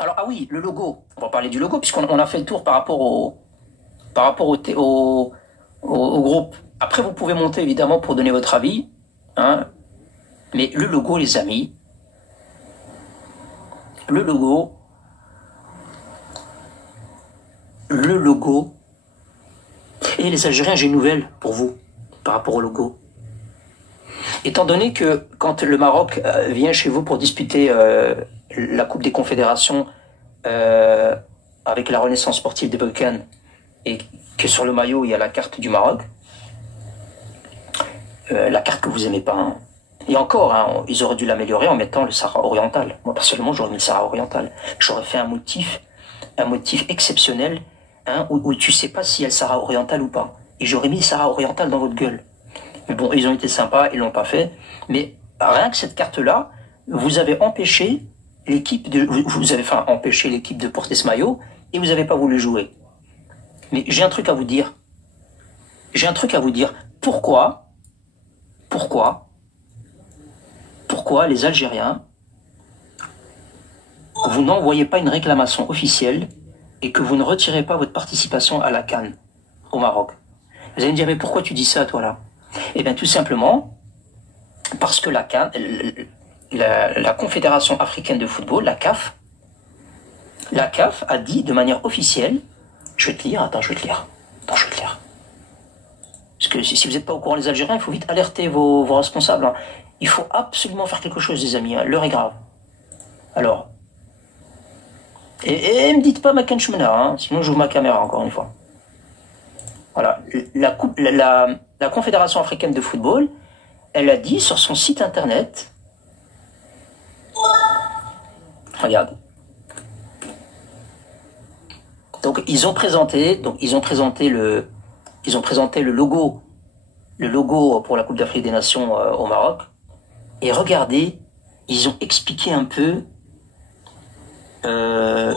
Alors, ah oui, le logo. On va parler du logo, puisqu'on a fait le tour par rapport au groupe. Après, vous pouvez monter, évidemment, pour donner votre avis. Hein. Mais le logo, les amis, le logo, et les Algériens, j'ai une nouvelle pour vous, par rapport au logo. Étant donné que quand le Maroc vient chez vous pour disputer la Coupe des Confédérations avec la Renaissance sportive des Balkans, et que sur le maillot il y a la carte du Maroc, la carte que vous aimez pas, hein. Et encore, hein, ils auraient dû l'améliorer en mettant le Sahara oriental. Moi personnellement j'aurais mis le Sahara oriental. J'aurais fait un motif exceptionnel, hein, où tu sais pas s'il y a le Sahara oriental ou pas. Et j'aurais mis le Sahara oriental dans votre gueule. Mais bon, ils ont été sympas, ils l'ont pas fait. Mais rien que cette carte-là, vous avez empêché l'équipe empêché l'équipe de porter ce maillot et vous n'avez pas voulu jouer. Mais j'ai un truc à vous dire. Pourquoi les Algériens, vous n'envoyez pas une réclamation officielle et que vous ne retirez pas votre participation à la CAN au Maroc? Vous allez me dire, mais pourquoi tu dis ça, toi, là? Eh bien, tout simplement, parce que la CAN, la Confédération africaine de football, la CAF a dit de manière officielle, je vais te lire. Parce que si vous n'êtes pas au courant, les Algériens, il faut vite alerter vos responsables, hein. Il faut absolument faire quelque chose, les amis, hein. L'heure est grave. Alors, et me dites pas ma kenchmena, hein, sinon j'ouvre ma caméra encore une fois. Voilà, la Confédération africaine de football, elle a dit sur son site internet, regarde. Donc ils ont présenté le logo pour la Coupe d'Afrique des Nations au Maroc. Et regardez, ils ont expliqué un peu le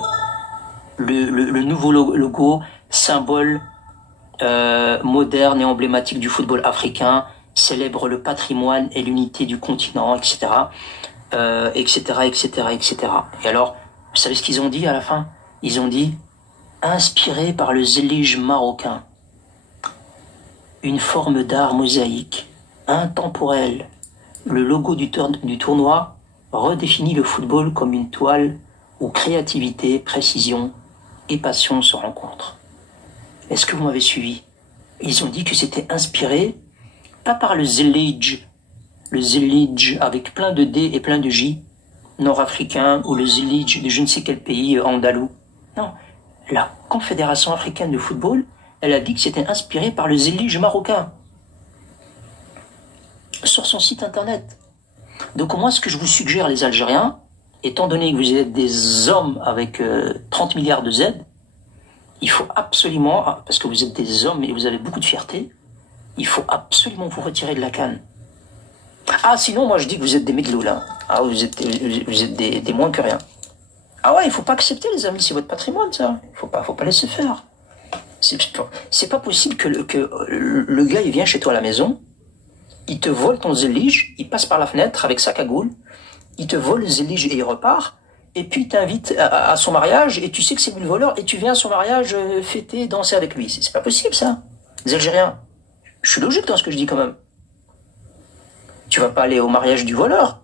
nouveau logo, symbole moderne et emblématique du football africain, célèbre le patrimoine et l'unité du continent, etc., etc. Et alors, vous savez ce qu'ils ont dit à la fin? Ils ont dit, inspiré par le zélige marocain, une forme d'art mosaïque, intemporelle, le logo du tournoi redéfinit le football comme une toile où créativité, précision et passion se rencontrent. Est-ce que vous m'avez suivi? Ils ont dit que c'était inspiré, pas par le zélige avec plein de D et plein de J, nord-africain, ou le zélige de je ne sais quel pays andalou. Non, la Confédération africaine de football, elle a dit que c'était inspiré par le zélige marocain. Sur son site internet. Donc moi, ce que je vous suggère, les Algériens, étant donné que vous êtes des hommes avec 30 milliards de Z, il faut absolument, parce que vous êtes des hommes et vous avez beaucoup de fierté, il faut absolument vous retirer de la CAN. Ah, sinon, moi je dis que vous êtes des médlouls, hein. Ah, vous êtes des moins que rien. Ah ouais, il faut pas accepter, les amis, c'est votre patrimoine, ça. Faut pas laisser faire. C'est pas possible que le gars, il vient chez toi à la maison, il te vole ton zélige, il passe par la fenêtre avec sa cagoule, il te vole le zélige et il repart, et puis il t'invite à son mariage, et tu sais que c'est lui le voleur, et tu viens à son mariage fêter, danser avec lui. C'est pas possible, ça. Les Algériens, je suis logique dans ce que je dis quand même. Tu vas pas aller au mariage du voleur.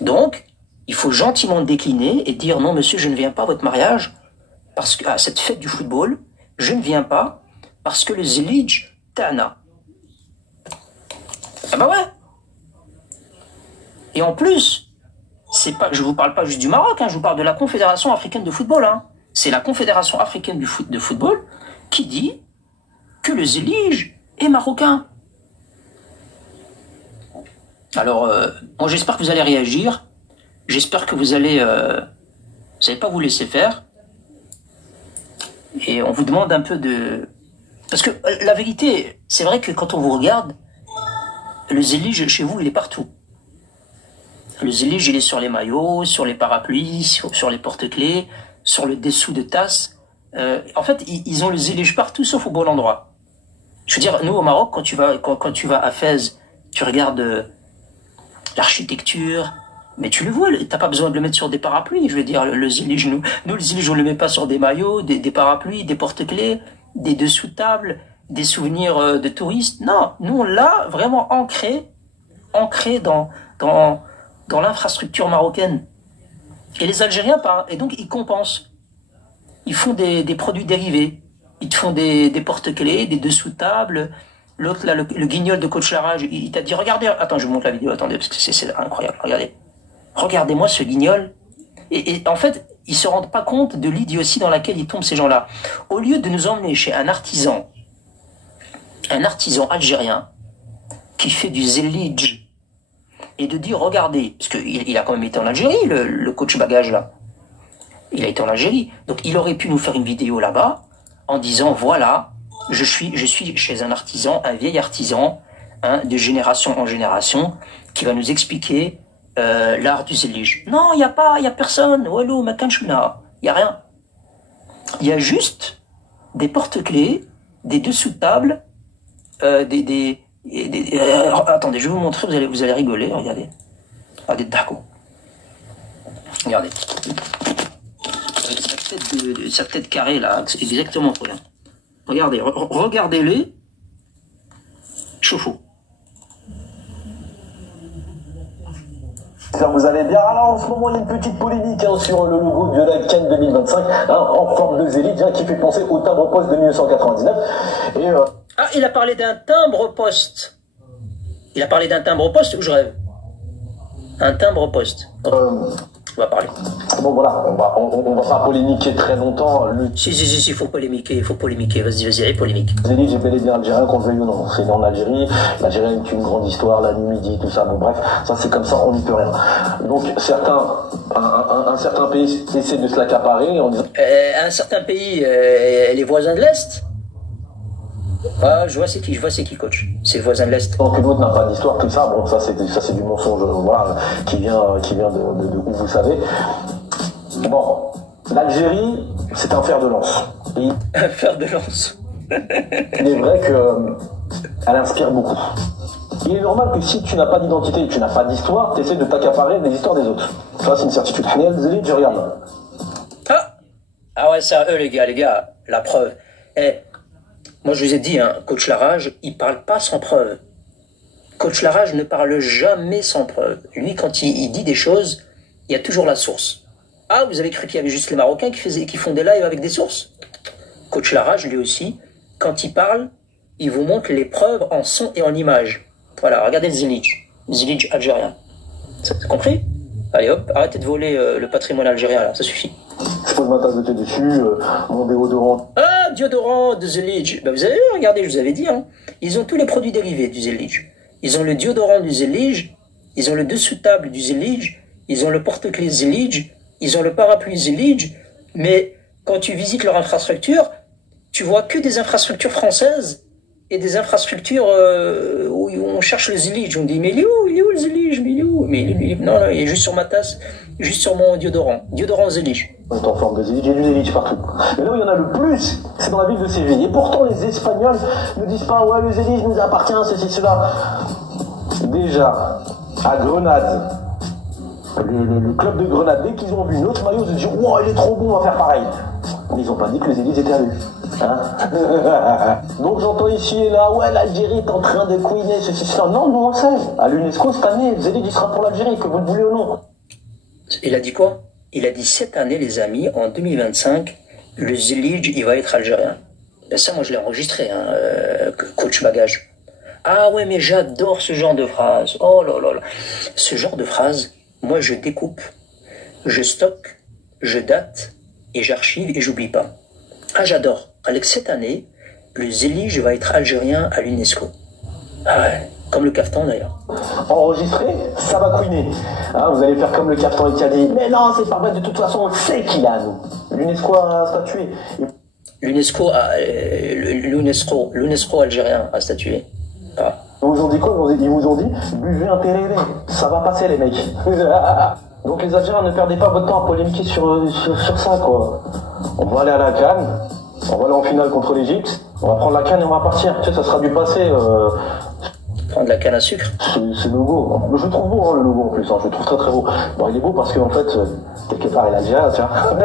Donc, il faut gentiment décliner et dire non, monsieur, je ne viens pas à votre mariage, parce qu'à cette fête du football, je ne viens pas, parce que le zélige, Tana. Ah bah ouais. Et en plus, je vous parle pas juste du Maroc, hein, je vous parle de la Confédération africaine de football, hein. C'est la Confédération africaine de football qui dit que le zélige est marocain. Alors, moi j'espère que vous allez réagir. J'espère que vous allez pas vous laisser faire. Et on vous demande un peu de... Parce que la vérité, c'est vrai que quand on vous regarde, le zélige chez vous, il est partout. Le zélige, il est sur les maillots, sur les parapluies, sur les porte-clés, sur le dessous de tasses. En fait, ils ont le zélige partout sauf au bon endroit. Je veux dire, nous au Maroc, quand tu vas à Fès, tu regardes l'architecture, Mais tu le vois, t'as pas besoin de le mettre sur des parapluies. Je veux dire, le Zilige, nous le Zilige, on le met pas sur des maillots, des parapluies, des porte-clés, des dessous-tables, des souvenirs de touristes. Non, nous on l'a vraiment ancré dans l'infrastructure marocaine. Et les Algériens pas. Et donc ils compensent. Ils font des produits dérivés. Ils te font des porte-clés, des dessous-tables. L'autre là, le guignol de Coach Larage, il t'a dit regardez. Attends, je vous montre la vidéo. Attendez, parce que c'est incroyable. Regardez. Regardez-moi ce guignol. Et en fait, ils se rendent pas compte de l'idiotie dans laquelle ils tombent ces gens-là. Au lieu de nous emmener chez un artisan algérien qui fait du zellidj et de dire regardez, parce qu'il a quand même été en Algérie, le coach bagage là. Il a été en Algérie. Donc il aurait pu nous faire une vidéo là-bas en disant voilà, je suis chez un artisan, un vieil artisan, hein, de génération en génération, qui va nous expliquer l'art du zellij. Non, il y a personne. Walou, makanchouna. Il y a rien. Il y a juste des porte-clés, des dessous-tables, attendez, je vais vous montrer, vous allez rigoler, regardez. Regardez, d'accord. Regardez. Avec sa tête carrée là, exactement, regarde. Regardez, regardez-les. Chauffe-eau. Vous allez bien. Alors en ce moment il y a une petite polémique sur le logo de la CAN 2025 en forme de zélidj qui fait penser au timbre-poste de 1999. Ah, il a parlé d'un timbre-poste. Il a parlé d'un timbre-poste ou je rêve? Un timbre-poste. On va parler. Bon voilà, on va pas polémiquer très longtemps. Si, faut polémiquer, vas-y, polémique. Zélidj est bel et bien algérien, qu'on le veuille ou non. C'est né en Algérie, l'Algérie est une grande histoire, la Numidie, tout ça, bon bref, ça c'est comme ça, on n'y peut rien. Donc un certain pays essaie de se l'accaparer en disant... un certain pays, les voisins de l'Est. Ah, je vois c'est qui coach. C'est le voisin de l'Est. Donc l'autre n'a pas d'histoire, tout ça, bon ça c'est du mensonge, voilà, qui vient de où vous savez. Bon, l'Algérie, c'est un fer de lance. Un fer de lance. Il est vrai qu'elle inspire beaucoup. Il est normal que si tu n'as pas d'identité et que tu n'as pas d'histoire, tu essaies de t'accaparer des histoires des autres. Ça c'est une certitude. Haniel Zélidj, je regarde. Ah ouais, ça, les gars, la preuve. Moi, je vous ai dit, hein, Coach Larage, il parle pas sans preuve. Coach Larage ne parle jamais sans preuve. Lui, quand il dit des choses, il y a toujours la source. Ah, vous avez cru qu'il y avait juste les Marocains qui font des lives avec des sources? Coach Larage, lui aussi, quand il parle, il vous montre les preuves en son et en image. Voilà, regardez le Zellidj algérien. C'est compris? Allez hop, arrêtez de voler le patrimoine algérien, là, ça suffit. Je pose ma tasse de thé dessus, mon déodorant. Ah, déodorant de Zellidj. Ben, vous avez vu, regardez, je vous avais dit, hein. Ils ont tous les produits dérivés du Zellidj. Ils ont le déodorant du Zellidj, ils ont le dessous-table du Zellidj, ils ont le porte-clés Zellidj, ils ont le parapluie Zellidj, mais quand tu visites leur infrastructure, tu vois que des infrastructures françaises et des infrastructures où on cherche le Zellidj. On dit, mais il est où le Zellidj? Mais il est où? Non, il est juste sur ma tasse, juste sur mon déodorant Zellidj. On est en forme de Zellidj, il y a du Zellidj partout. Mais là où il y en a le plus, c'est dans la ville de Séville. Et pourtant, les Espagnols ne disent pas, ouais, le Zellidj nous appartient, ceci, cela. Déjà, à Grenade, le club de Grenade, dès qu'ils ont vu notre maillot, ils se disent, wow, il est trop bon, on va faire pareil. Mais ils n'ont pas dit que le Zellidj était à lui. Hein. Donc j'entends ici et là, ouais, l'Algérie est en train de couiner, ceci, cela. Non, on le sait. À l'UNESCO, cette année, le Zellidj sera pour l'Algérie, que vous le voulez ou non. Il a dit quoi? Il a dit cette année, les amis, en 2025, le Zellidj, il va être algérien. Et ça, moi, je l'ai enregistré, hein, coach bagage. Ah ouais, mais j'adore ce genre de phrase. Oh là là là. Ce genre de phrase, moi, je découpe, je stocke, je date, et j'archive et j'oublie pas. Ah, j'adore. Avec cette année, le Zellidj va être algérien à l'UNESCO. Ah ouais. Comme le caftan d'ailleurs. Enregistré, ça va couiner. Hein, vous allez faire comme le caftan qui a dit, mais non, c'est pas vrai, de toute façon, on sait qu'il a nous. L'UNESCO a statué. L'UNESCO algérien a statué. Ah. Ils vous ont dit quoi? Ils vous ont dit, buvez un tereré. Ça va passer, les mecs. Donc les Algériens, ne perdez pas votre temps à polémiquer sur ça, quoi. On va aller à la CAN, on va aller en finale contre l'Égypte, on va prendre la CAN et on va partir. Tu sais, ça sera du passé. Prendre la canne à sucre. Ce logo, je le trouve beau, hein, le logo en plus, hein, je le trouve très très beau. Bon, il est beau parce qu'en fait, quelque part, il est algérien, tu vois.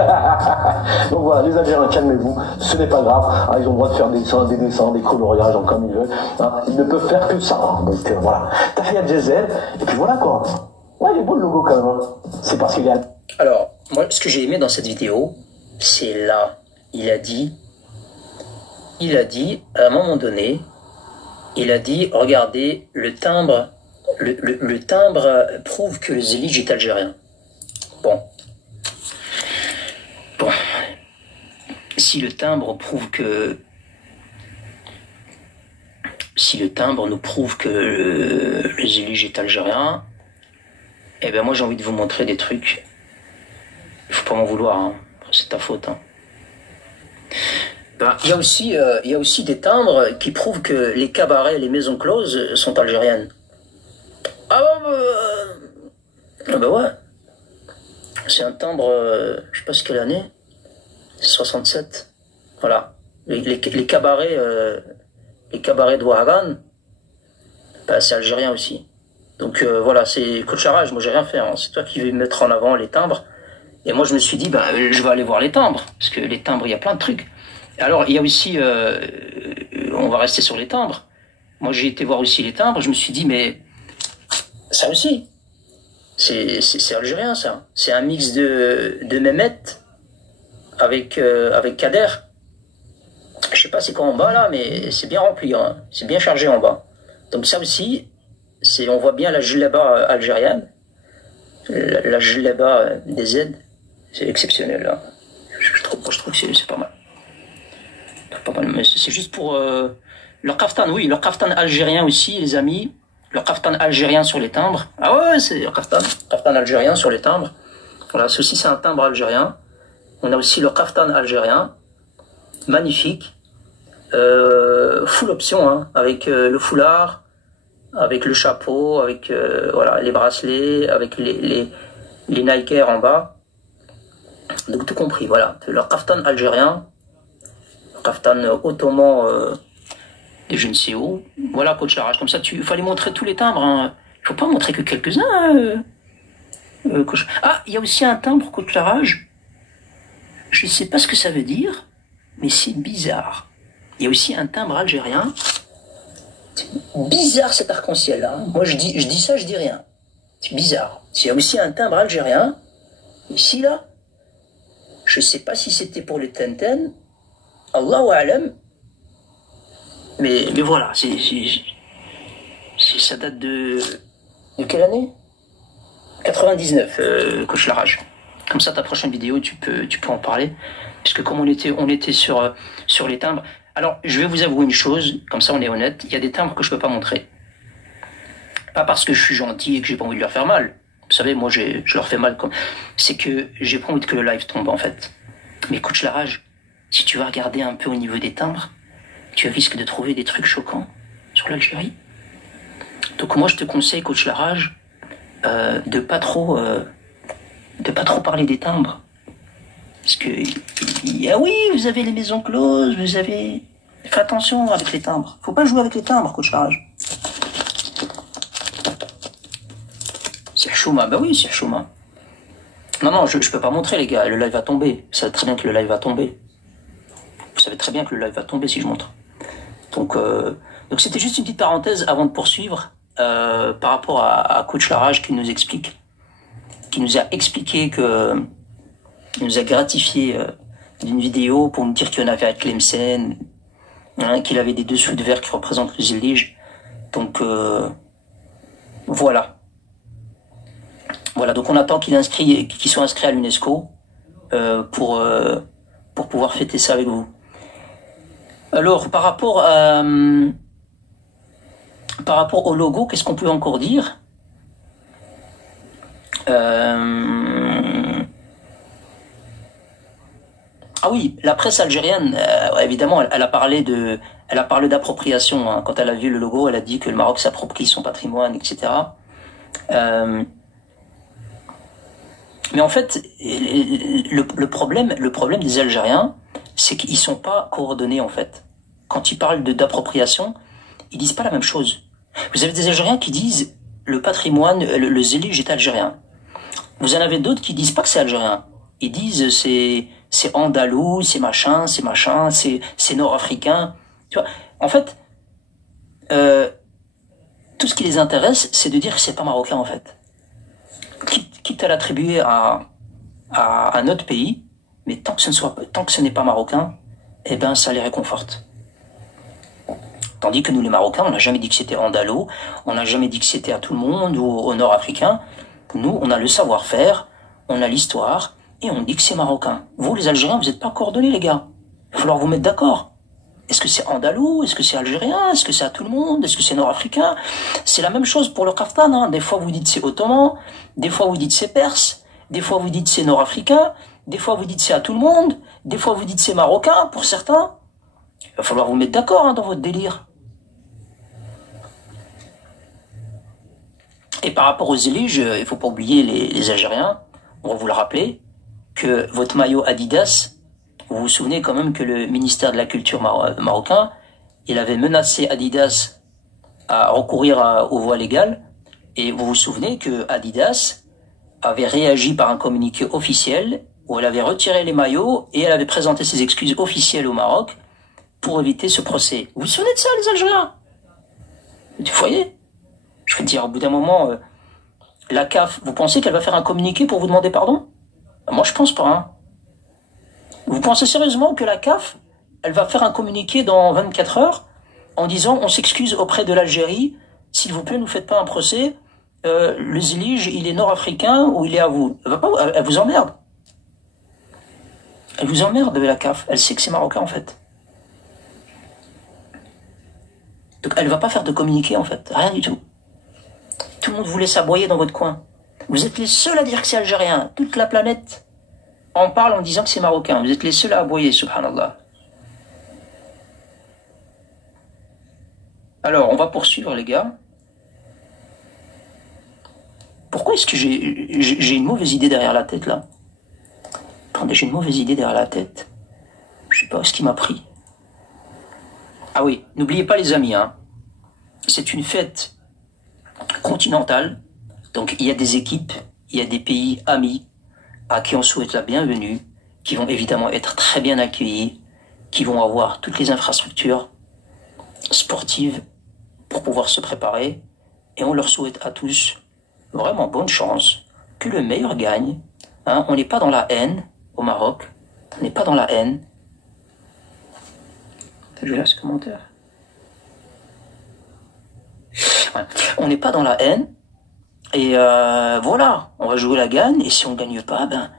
Donc voilà, les Algériens, calmez-vous, ce n'est pas grave. Hein, ils ont le droit de faire des dessins, des coloriages, hein, comme ils veulent. Hein, ils ne peuvent faire que ça. Hein, donc voilà. Tahia Jezel, et puis voilà quoi. Ouais, il est beau le logo quand même. Hein. C'est parce qu'il y a. Alors, moi, ce que j'ai aimé dans cette vidéo, c'est là, il a dit, à un moment donné, il a dit, regardez, le timbre prouve que le Zélige est algérien. Bon. Si le timbre nous prouve que le Zélige est algérien, eh ben moi j'ai envie de vous montrer des trucs. Il faut pas m'en vouloir, hein. C'est ta faute. Hein. Ben, il y a aussi des timbres qui prouvent que les cabarets, les maisons closes sont algériennes. Ah bah ouais. C'est un timbre, je sais pas ce quelle année. 67. Voilà. Les cabarets de Ouagan, ben, c'est algérien aussi. Donc voilà, c'est Coach Arraj, moi j'ai rien fait. Hein. C'est toi qui veux mettre en avant les timbres. Et moi je me suis dit, ben, je vais aller voir les timbres. Parce que les timbres, il y a plein de trucs. Alors, il y a aussi, on va rester sur les timbres. Moi, j'ai été voir aussi les timbres. Je me suis dit, mais ça aussi, c'est algérien, ça. C'est un mix de Mehmet avec Kader. Je sais pas c'est quoi en bas, là, mais c'est bien rempli. Hein. C'est bien chargé en bas. Donc ça aussi, on voit bien la djellaba algérienne. La djellaba des Z. C'est exceptionnel, là. Je trouve que c'est pas mal. Mais c'est juste pour leur kaftan, oui, leur kaftan algérien aussi, les amis. Leur kaftan algérien sur les timbres. Ah ouais, c'est leur kaftan algérien sur les timbres. Voilà, ceci c'est un timbre algérien. On a aussi le kaftan algérien, magnifique, full option, hein, avec le foulard, avec le chapeau, avec voilà les bracelets, avec les Nike Air en bas. Donc tout compris, voilà, leur kaftan algérien. Kaftan ottoman et je ne sais où. Voilà, Coach Larage. Comme ça, il fallait montrer tous les timbres. Hein. Il ne faut pas montrer que quelques-uns. Coach. Ah, il y a aussi un timbre, Coach Larage. Je ne sais pas ce que ça veut dire, mais c'est bizarre. Il y a aussi un timbre algérien. C'est bizarre cet arc-en-ciel là. Moi, je dis ça, je dis rien. C'est bizarre. Il y a aussi un timbre algérien. Ici, là. Je ne sais pas si c'était pour les Tenten. Allahu Alam, mais voilà, ça date de quelle année? 99, Coach Larage. Comme ça, ta prochaine vidéo, tu peux en parler, puisque comme on était sur les timbres. Alors, je vais vous avouer une chose, comme ça on est honnête, il y a des timbres que je peux pas montrer. Pas parce que je suis gentil et que j'ai pas envie de leur faire mal. Vous savez, moi, je leur fais mal. C'est que j'ai pas envie que le live tombe, en fait. Mais Coach Larage, si tu vas regarder un peu au niveau des timbres, tu risques de trouver des trucs choquants sur l'Algérie. Donc moi je te conseille, Coach Larage, de pas trop parler des timbres. Parce que oui, vous avez les maisons closes, vous avez... Faites attention avec les timbres. Faut pas jouer avec les timbres, Coach Larage. C'est chouma, bah oui, c'est chouma. Non, je peux pas montrer les gars, le live va tomber. Vous savez très bien que le live va tomber. Vous savez très bien que le live va tomber si je montre. Donc c'était juste une petite parenthèse avant de poursuivre par rapport à Coach Larage qui nous a expliqué que il nous a gratifié d'une vidéo pour me dire qu'il y en avait à Tlemcen, hein, qu'il avait des dessous de verre qui représentent le Zélige. Donc voilà. Voilà, donc on attend qu'il soit inscrit à l'UNESCO pour pouvoir fêter ça avec vous. Alors, par rapport au logo, qu'est-ce qu'on peut encore dire? Ah oui, la presse algérienne, évidemment, elle a parlé d'appropriation. Hein. Quand elle a vu le logo, elle a dit que le Maroc s'approprie son patrimoine, etc. Mais en fait, le problème des Algériens, c'est qu'ils sont pas coordonnés en fait. Quand ils parlent d'appropriation, ils disent pas la même chose. Vous avez des Algériens qui disent le patrimoine, le zélige est algérien. Vous en avez d'autres qui disent pas que c'est algérien. Ils disent c'est andalou, c'est machin, c'est nord-africain. Tu vois, en fait, tout ce qui les intéresse, c'est de dire que c'est pas marocain en fait. Quitte à l'attribuer à un autre pays, mais tant que ce n'est pas marocain, eh ben ça les réconforte. Tandis que nous les Marocains, on n'a jamais dit que c'était andalou, on n'a jamais dit que c'était à tout le monde ou au nord-africain. Nous, on a le savoir-faire, on a l'histoire, et on dit que c'est marocain. Vous, les Algériens, vous n'êtes pas coordonnés, les gars. Il va falloir vous mettre d'accord. Est-ce que c'est andalou? Est-ce que c'est algérien? Est-ce que c'est à tout le monde? Est-ce que c'est nord-africain? C'est la même chose pour le kaftan, hein. Des fois, vous dites c'est ottoman, des fois, vous dites c'est perse, des fois, vous dites c'est nord-africain, des fois, vous dites c'est à tout le monde, des fois, vous dites c'est marocain, pour certains. Il va falloir vous mettre d'accord, hein, dans votre délire. Et par rapport aux éliges, il faut pas oublier les Algériens, on va vous le rappeler, que votre maillot Adidas, vous vous souvenez quand même que le ministère de la Culture marocain, il avait menacé Adidas à recourir aux voies légales, et vous vous souvenez que Adidas avait réagi par un communiqué officiel, où elle avait retiré les maillots, et elle avait présenté ses excuses officielles au Maroc, pour éviter ce procès. Vous vous souvenez de ça, les Algériens? Vous voyez? Je veux dire, au bout d'un moment, la CAF, vous pensez qu'elle va faire un communiqué pour vous demander pardon? Moi, je pense pas. Hein. Vous pensez sérieusement que la CAF, elle va faire un communiqué dans 24 heures en disant on s'excuse auprès de l'Algérie, s'il vous plaît, ne faites pas un procès, le zélige, il est nord-africain ou il est à vous. Elle vous emmerde. Elle vous emmerde, la CAF. Elle sait que c'est marocain, en fait. Donc, elle va pas faire de communiqué, en fait. Rien du tout. Tout le monde vous laisse aboyer dans votre coin. Vous êtes les seuls à dire que c'est algérien. Toute la planète en parle en disant que c'est marocain. Vous êtes les seuls à aboyer, subhanallah. Alors, on va poursuivre, les gars. Pourquoi est-ce que j'ai une mauvaise idée derrière la tête, là? Attendez, j'ai une mauvaise idée derrière la tête. Je sais pas ce qui m'a pris. Ah oui, n'oubliez pas, les amis, hein. C'est une fête continentale. Donc, il y a des équipes, il y a des pays amis à qui on souhaite la bienvenue, qui vont évidemment être très bien accueillis, qui vont avoir toutes les infrastructures sportives pour pouvoir se préparer. Et on leur souhaite à tous vraiment bonne chance, que le meilleur gagne. Hein, on n'est pas dans la haine au Maroc, on n'est pas dans la haine. Je laisse ce commentaire. Ouais. On n'est pas dans la haine. Et voilà, on va jouer la gagne. Et si on ne gagne pas, ben,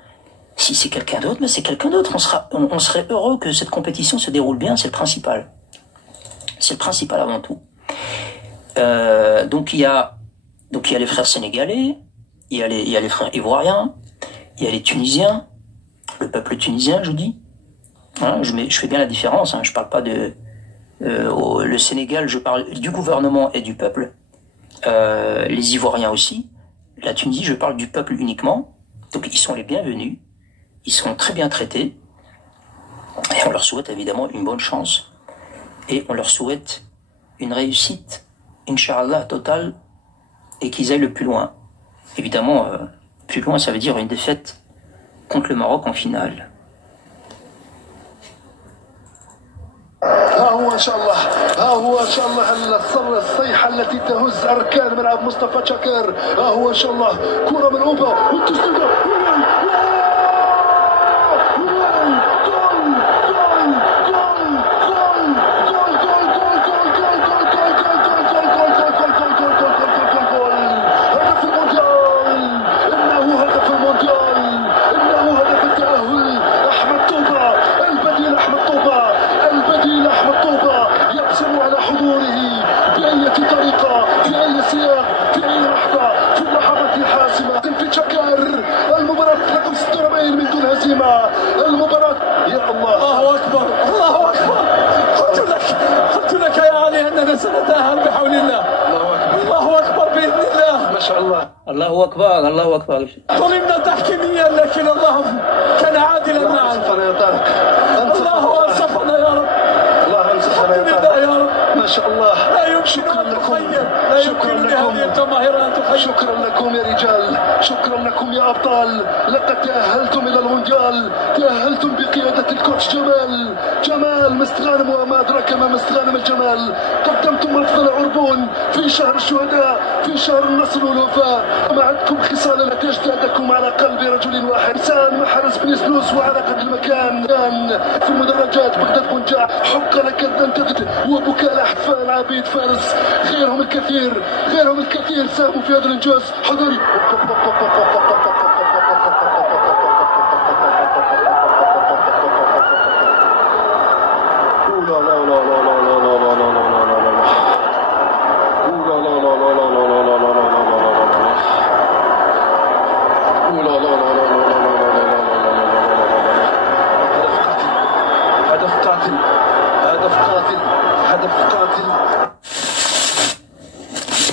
si c'est quelqu'un d'autre, ben c'est quelqu'un d'autre. On serait heureux que cette compétition se déroule bien, c'est le principal. C'est le principal avant tout. Donc il y a les frères sénégalais, il y a les frères ivoiriens, il y a les Tunisiens, le peuple tunisien, je vous dis. Hein, je fais bien la différence, hein, je parle pas de... le Sénégal, je parle du gouvernement et du peuple. Les Ivoiriens aussi. La Tunisie, je parle du peuple uniquement. Donc ils sont les bienvenus. Ils seront très bien traités. Et on leur souhaite évidemment une bonne chance. Et on leur souhaite une réussite, Inch'Allah, totale, et qu'ils aillent le plus loin. Évidemment, plus loin, ça veut dire une défaite contre le Maroc en finale. ها هو ان شاء الله ها هو ان شاء الله الصيحه التي تهز اركان ملعب مصطفى شاكر ها هو ان شاء الله كره ملعوبه والتسديده المباراة يا الله الله أكبر الله أكبر قلت لك يا علي أننا سنتأهل بحول الله الله أكبر بإذن الله ما شاء الله الله أكبر الله أكبر. ظلمنا تحكيميا لكن الله كان عادلا معنا. أنصفنا يا طارق الله أنصفنا يا رب الله أنصفنا يا طارق ما شاء الله لا يمكن أن نتخيل تأهلتم إلى المونديال، تأهلتم بقيادة الكوتش جمال مستغانم، وما أدراك ما مستغانم الجمال. قدمتم أفضل عربون في شهر الشهداء، في شهر النصر والوفاء. معدكم خصال التي اجتهدكم على قلب رجل واحد، إنسان محرز بن سلوس وعلى قد المكان. في المدرجات بغداد بنجاع، حق لك أن تجد وبكاء حفان عبيد فارس. غيرهم الكثير ساهموا في هذا الإنجاز. حضري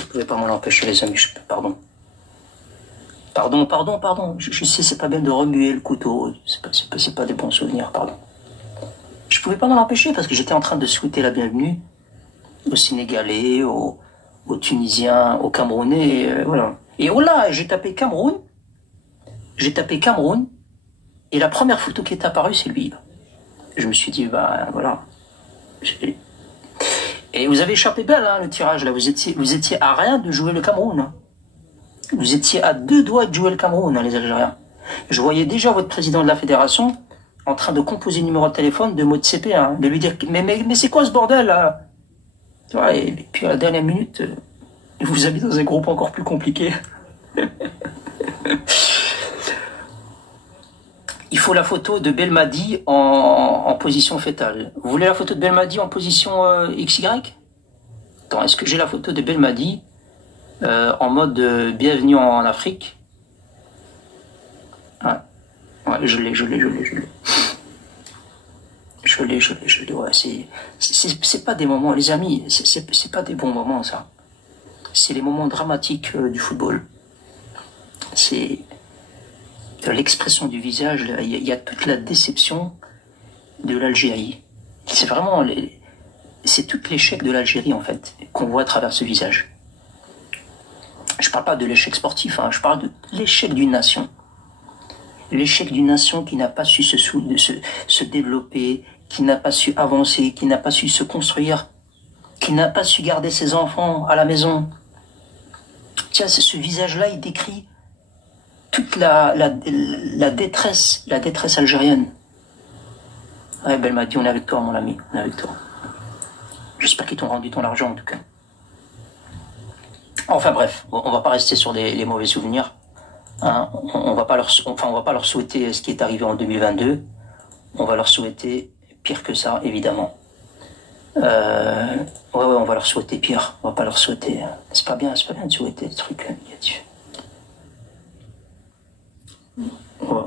Je ne pouvez pas m'en empêcher, les amis, pardon. Pardon. Je sais, c'est pas bien de remuer le couteau. C'est pas des bons souvenirs, pardon. Je pouvais pas m'en empêcher parce que j'étais en train de souhaiter la bienvenue aux Sénégalais, aux Tunisiens, aux Camerounais, voilà. Et oh là, j'ai tapé Cameroun, et la première photo qui est apparue, c'est lui. Je me suis dit, bah voilà. Et vous avez échappé belle, hein, le tirage, là. Vous étiez à rien de jouer le Cameroun. Hein. Vous étiez à 2 doigts de jouer le Cameroun, hein, les Algériens. Je voyais déjà votre président de la fédération en train de composer le numéro de téléphone de Motsepe, hein, de lui dire « Mais c'est quoi ce bordel, là ?» Tu vois, et puis à la dernière minute, vous avez dans un groupe encore plus compliqué. Il faut la photo de Belmadi en position fétale. Vous voulez la photo de Belmadi en position XY? Attends, est-ce que j'ai la photo de Belmadi en mode bienvenue en Afrique? Ouais, je l'ai. Ouais, c'est pas des moments, les amis, c'est pas des bons moments, ça. C'est les moments dramatiques du football. C'est l'expression du visage, il y a toute la déception de l'Algérie. C'est vraiment, c'est tout l'échec de l'Algérie, en fait, qu'on voit à travers ce visage. Je parle pas de l'échec sportif, hein, je parle de l'échec d'une nation. L'échec d'une nation qui n'a pas su se développer, qui n'a pas su avancer, qui n'a pas su se construire, qui n'a pas su garder ses enfants à la maison. Tiens, ce visage-là, il décrit toute la détresse algérienne. Ouais, Belmadi, on est avec toi, mon ami, on est avec toi. J'espère qu'ils t'ont rendu ton argent, en tout cas. Enfin bref, on va pas rester sur les mauvais souvenirs. Hein, on va pas leur souhaiter ce qui est arrivé en 2022. On va leur souhaiter pire que ça, évidemment. Ouais, on va leur souhaiter pire. On va pas leur souhaiter. C'est pas bien de souhaiter des trucs négatifs. Ouais.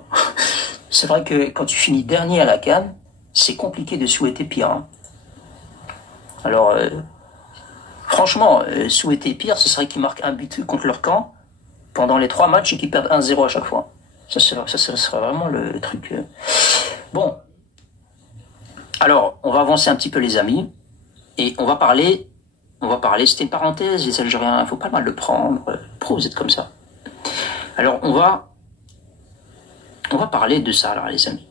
C'est vrai que quand tu finis dernier à la CAN, c'est compliqué de souhaiter pire. Hein. Alors, franchement, souhaiter pire, ce serait qu'ils marquent un but contre leur camp pendant les 3 matchs et qu'ils perdent 1-0 à chaque fois. Ça serait vraiment le truc. Bon. Alors, on va avancer un petit peu, les amis. Et on va parler, c'était une parenthèse, les Algériens, il faut pas mal le prendre. Pourquoi vous êtes comme ça? Alors, on va parler de ça, là, les amis.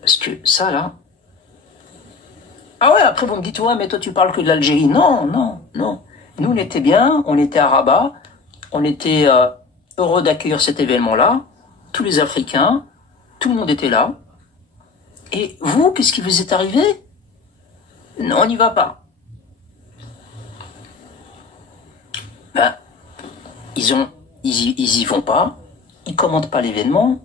Parce que ça, là... Ah ouais, après vous me dites, ouais, mais toi tu parles que de l'Algérie. Non. Nous, on était bien, on était à Rabat, on était heureux d'accueillir cet événement-là. Tous les Africains, tout le monde était là. Et vous, qu'est-ce qui vous est arrivé? Non, on n'y va pas. Ben, ils y vont pas. Ils commentent pas l'événement.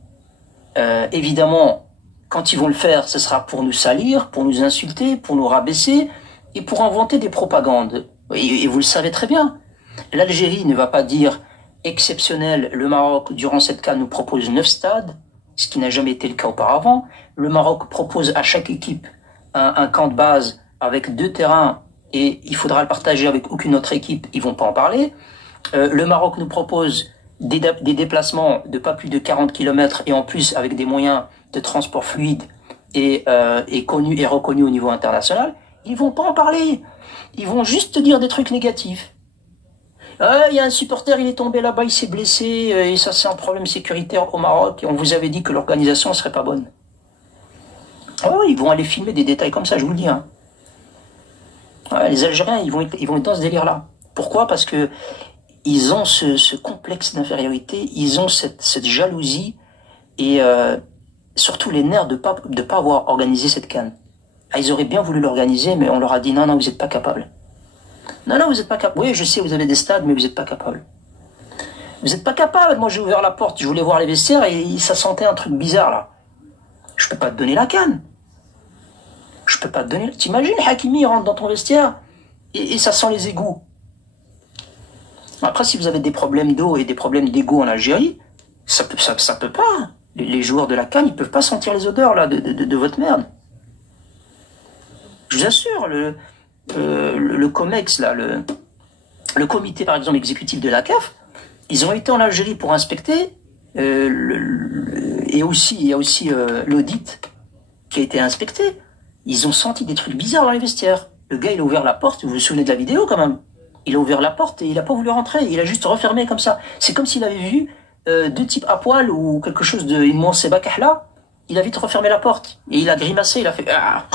Évidemment, quand ils vont le faire, ce sera pour nous salir, pour nous insulter, pour nous rabaisser et pour inventer des propagandes. Et vous le savez très bien. L'Algérie ne va pas dire exceptionnel. Le Maroc, durant cette CAN, nous propose 9 stades, ce qui n'a jamais été le cas auparavant. Le Maroc propose à chaque équipe un camp de base avec 2 terrains et il faudra le partager avec aucune autre équipe. Ils vont pas en parler. Le Maroc nous propose des déplacements de pas plus de 40 km et en plus avec des moyens de transport fluide et connus et reconnus au niveau international. Ils vont pas en parler. Ils vont juste dire des trucs négatifs. Il y a un supporter, il est tombé là-bas, il s'est blessé, et ça c'est un problème sécuritaire au Maroc, et on vous avait dit que l'organisation ne serait pas bonne. Ouais, ils vont aller filmer des détails comme ça, je vous le dis. Hein. Ouais, les Algériens, ils vont être dans ce délire-là. Pourquoi? Parce que ils ont ce complexe d'infériorité, ils ont cette jalousie, et surtout les nerfs de pas avoir organisé cette CAN. Ah, ils auraient bien voulu l'organiser, mais on leur a dit non, vous n'êtes pas capable. Non, vous n'êtes pas capable. Oui, je sais, vous avez des stades, mais vous n'êtes pas capable. Vous n'êtes pas capable. Moi, j'ai ouvert la porte, je voulais voir les vestiaires et ça sentait un truc bizarre là. Je peux pas te donner la CAN. Je peux pas te donner. T'imagines, Hakimi rentre dans ton vestiaire et ça sent les égouts. Après, si vous avez des problèmes d'eau et des problèmes d'égouts en Algérie, ça peut pas. Les joueurs de la CAN, ils peuvent pas sentir les odeurs là de votre merde. Je vous assure, le COMEX, là, le comité, par exemple, exécutif de la CAF, ils ont été en Algérie pour inspecter, et aussi, il y a aussi l'audit qui a été inspecté. Ils ont senti des trucs bizarres dans les vestiaires. Le gars, il a ouvert la porte, vous vous souvenez de la vidéo quand même? Il a ouvert la porte et il n'a pas voulu rentrer, il a juste refermé comme ça. C'est comme s'il avait vu deux types à poil ou quelque chose de immense et bakahla, il a vite refermé la porte. Et il a grimacé, il a fait... Ah.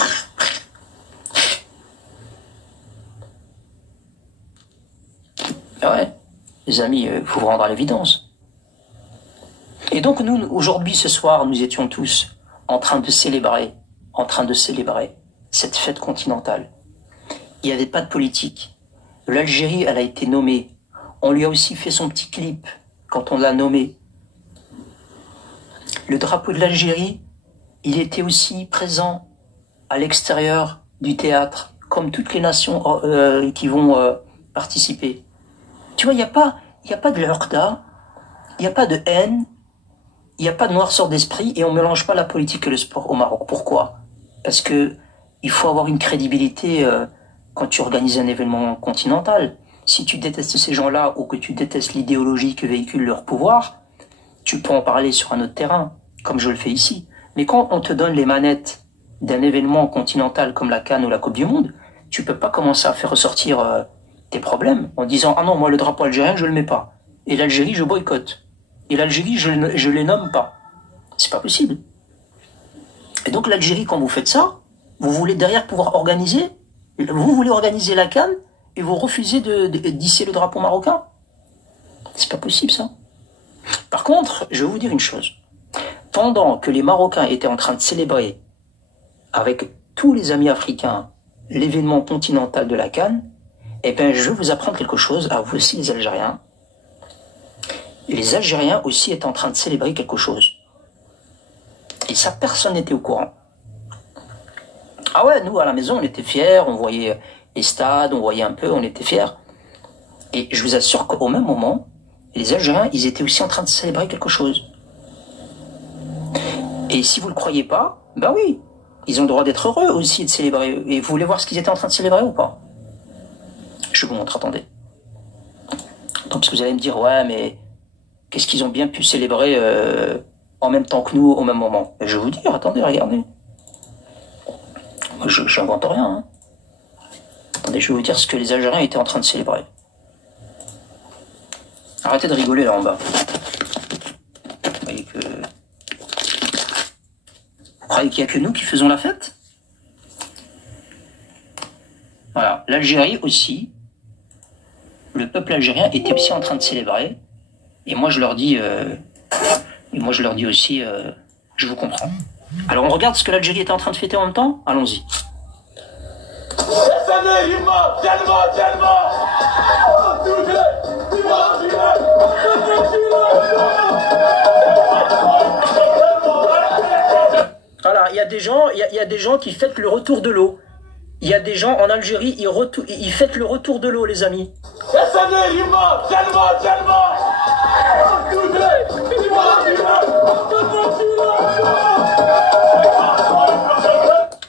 Ouais, les amis, il faut vous rendre à l'évidence. Et donc nous, aujourd'hui, ce soir, nous étions tous en train de célébrer cette fête continentale. Il n'y avait pas de politique. L'Algérie, elle a été nommée. On lui a aussi fait son petit clip quand on l'a nommé. Le drapeau de l'Algérie, il était aussi présent à l'extérieur du théâtre, comme toutes les nations qui vont participer. Tu vois, il n'y a pas de l'orda, il n'y a pas de haine, il n'y a pas de noirceur d'esprit et on ne mélange pas la politique et le sport au Maroc. Pourquoi? Parce que il faut avoir une crédibilité quand tu organises un événement continental. Si tu détestes ces gens-là ou que tu détestes l'idéologie que véhicule leur pouvoir, tu peux en parler sur un autre terrain, comme je le fais ici. Mais quand on te donne les manettes d'un événement continental comme la CAN ou la Coupe du Monde, tu peux pas commencer à faire ressortir tes problèmes en disant « Ah non, moi le drapeau algérien, je le mets pas. Et l'Algérie, je boycotte. Et l'Algérie, je les nomme pas. » C'est pas possible. Et donc l'Algérie, quand vous faites ça, vous voulez derrière pouvoir organiser, vous voulez organiser la CAN et vous refusez d'hisser le drapeau marocain. C'est pas possible ça. Par contre, je vais vous dire une chose. Pendant que les Marocains étaient en train de célébrer avec tous les amis africains l'événement continental de la CAN, eh bien, je vais vous apprendre quelque chose à vous aussi les Algériens. Les Algériens aussi étaient en train de célébrer quelque chose. Et ça, personne n'était au courant. Ah ouais, nous, à la maison, on était fiers, on voyait les stades, on voyait un peu, on était fiers. Et je vous assure qu'au même moment, les Algériens, ils étaient aussi en train de célébrer quelque chose. Et si vous ne le croyez pas, ben oui, ils ont le droit d'être heureux aussi de célébrer. Et vous voulez voir ce qu'ils étaient en train de célébrer ou pas? Je vous montre, attendez. Donc, parce que vous allez me dire, ouais, mais qu'est-ce qu'ils ont bien pu célébrer en même temps que nous, au même moment? Et je vais vous dire, attendez, regardez. Moi, je n'invente rien. Hein. Attendez, je vais vous dire ce que les Algériens étaient en train de célébrer. Arrêtez de rigoler là en bas. Vous voyez que... Vous croyez qu'il n'y a que nous qui faisons la fête? Voilà, l'Algérie aussi, le peuple algérien était aussi en train de célébrer. Et moi je leur dis, aussi, je vous comprends. Alors on regarde ce que l'Algérie était en train de fêter en même temps? Allons-y. Voilà, il y a des gens qui fêtent le retour de l'eau. Il y a des gens en Algérie, ils fêtent le retour de l'eau, les amis.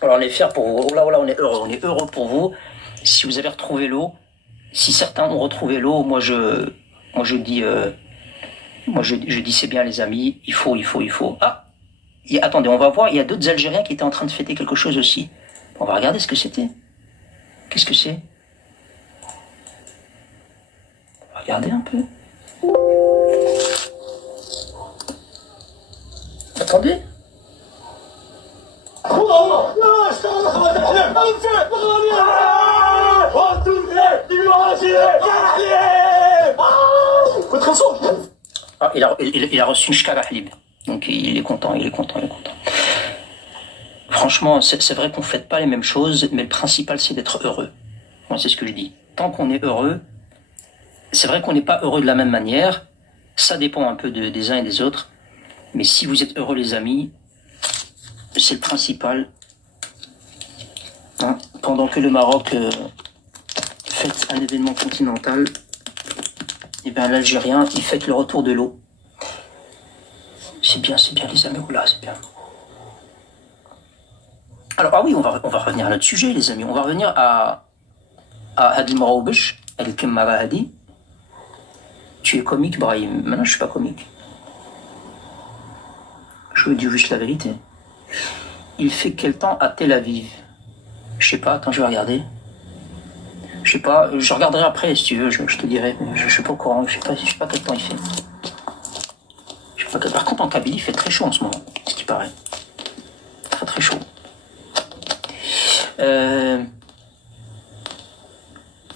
Alors on est fiers pour vous. Oh là, on est heureux pour vous. Si vous avez retrouvé l'eau, si certains ont retrouvé l'eau, moi je dis c'est bien les amis, il faut. Ah, attendez, on va voir, il y a d'autres Algériens qui étaient en train de fêter quelque chose aussi. On va regarder ce que c'était. Qu'est-ce que c'est? Regardez un peu. Attendez. Ah, il a reçu une shkara halib. Donc il est content, il est content, il est content. Franchement, c'est vrai qu'on ne fait pas les mêmes choses, mais le principal c'est d'être heureux. Moi c'est ce que je dis. Tant qu'on est heureux, c'est vrai qu'on n'est pas heureux de la même manière. Ça dépend un peu des uns et des autres. Mais si vous êtes heureux les amis, c'est le principal. Hein, pendant que le Maroc fête un événement continental, et bien l'Algérien, il fête le retour de l'eau. C'est bien les amis, oula, c'est bien. Alors, ah oui, on va revenir à notre sujet, les amis. On va revenir à Hadi Mroubish, El-Kemmara Hadi. Tu es comique, Brahim. Maintenant, je suis pas comique. Je veux dire juste la vérité. Il fait quel temps à Tel Aviv? Je sais pas, attends, je vais regarder. Je sais pas, je regarderai après si tu veux, je te dirai. Je suis pas au courant, je sais pas quel temps il fait. Je sais pas, par contre, en Kabylie, il fait très chaud en ce moment, ce qui paraît. Très très chaud.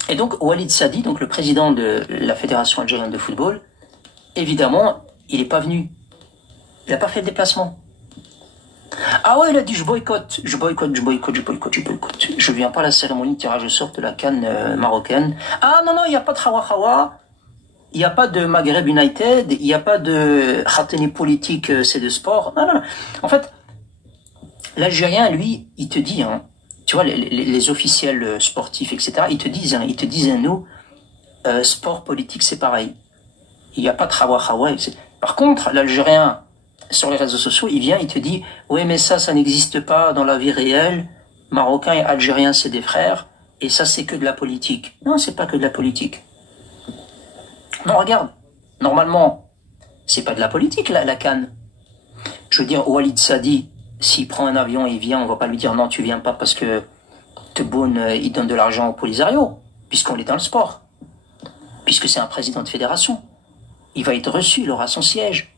Et donc, Walid Sadi, donc le président de la Fédération algérienne de football, évidemment, il n'est pas venu. Il n'a pas fait de déplacement. Ah ouais, il a dit je boycotte. Je viens pas à la cérémonie de tirage au sort de la CAN marocaine. Ah non, il n'y a pas de Hawa Hawa. Il n'y a pas de Maghreb United. Il n'y a pas de Khatani politique, c'est de sport. Non. En fait, l'Algérien, lui, il te dit, hein, tu vois, les officiels sportifs, etc., ils te disent, nous, sport, politique, c'est pareil. Il n'y a pas de Hawa Hawa. Par contre, l'Algérien, sur les réseaux sociaux, il vient, il te dit « Oui, mais ça n'existe pas dans la vie réelle. Marocains et Algériens, c'est des frères. Et ça, c'est que de la politique. » Non, c'est pas que de la politique. Non, regarde. Normalement, c'est pas de la politique, la CAN. Je veux dire, Walid Sadi, s'il prend un avion et il vient, on va pas lui dire « Non, tu viens pas parce que Tebboune, il donne de l'argent au Polisario. » Puisqu'on est dans le sport. Puisque c'est un président de fédération. Il va être reçu, il aura son siège.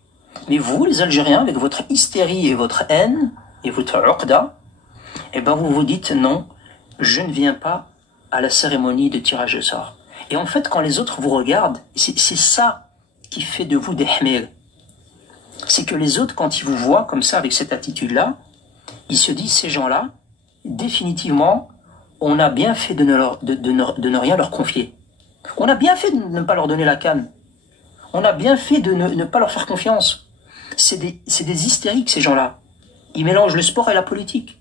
Mais vous, les Algériens, avec votre hystérie et votre haine et votre uqda, eh ben vous vous dites non, je ne viens pas à la cérémonie de tirage au sort. Et en fait, quand les autres vous regardent, c'est ça qui fait de vous des hmir. C'est que les autres, quand ils vous voient comme ça, avec cette attitude-là, ils se disent, ces gens-là, définitivement, on a bien fait de ne rien leur confier. On a bien fait de ne pas leur donner la canne. On a bien fait de ne pas leur faire confiance. C'est des hystériques, ces gens-là. Ils mélangent le sport et la politique.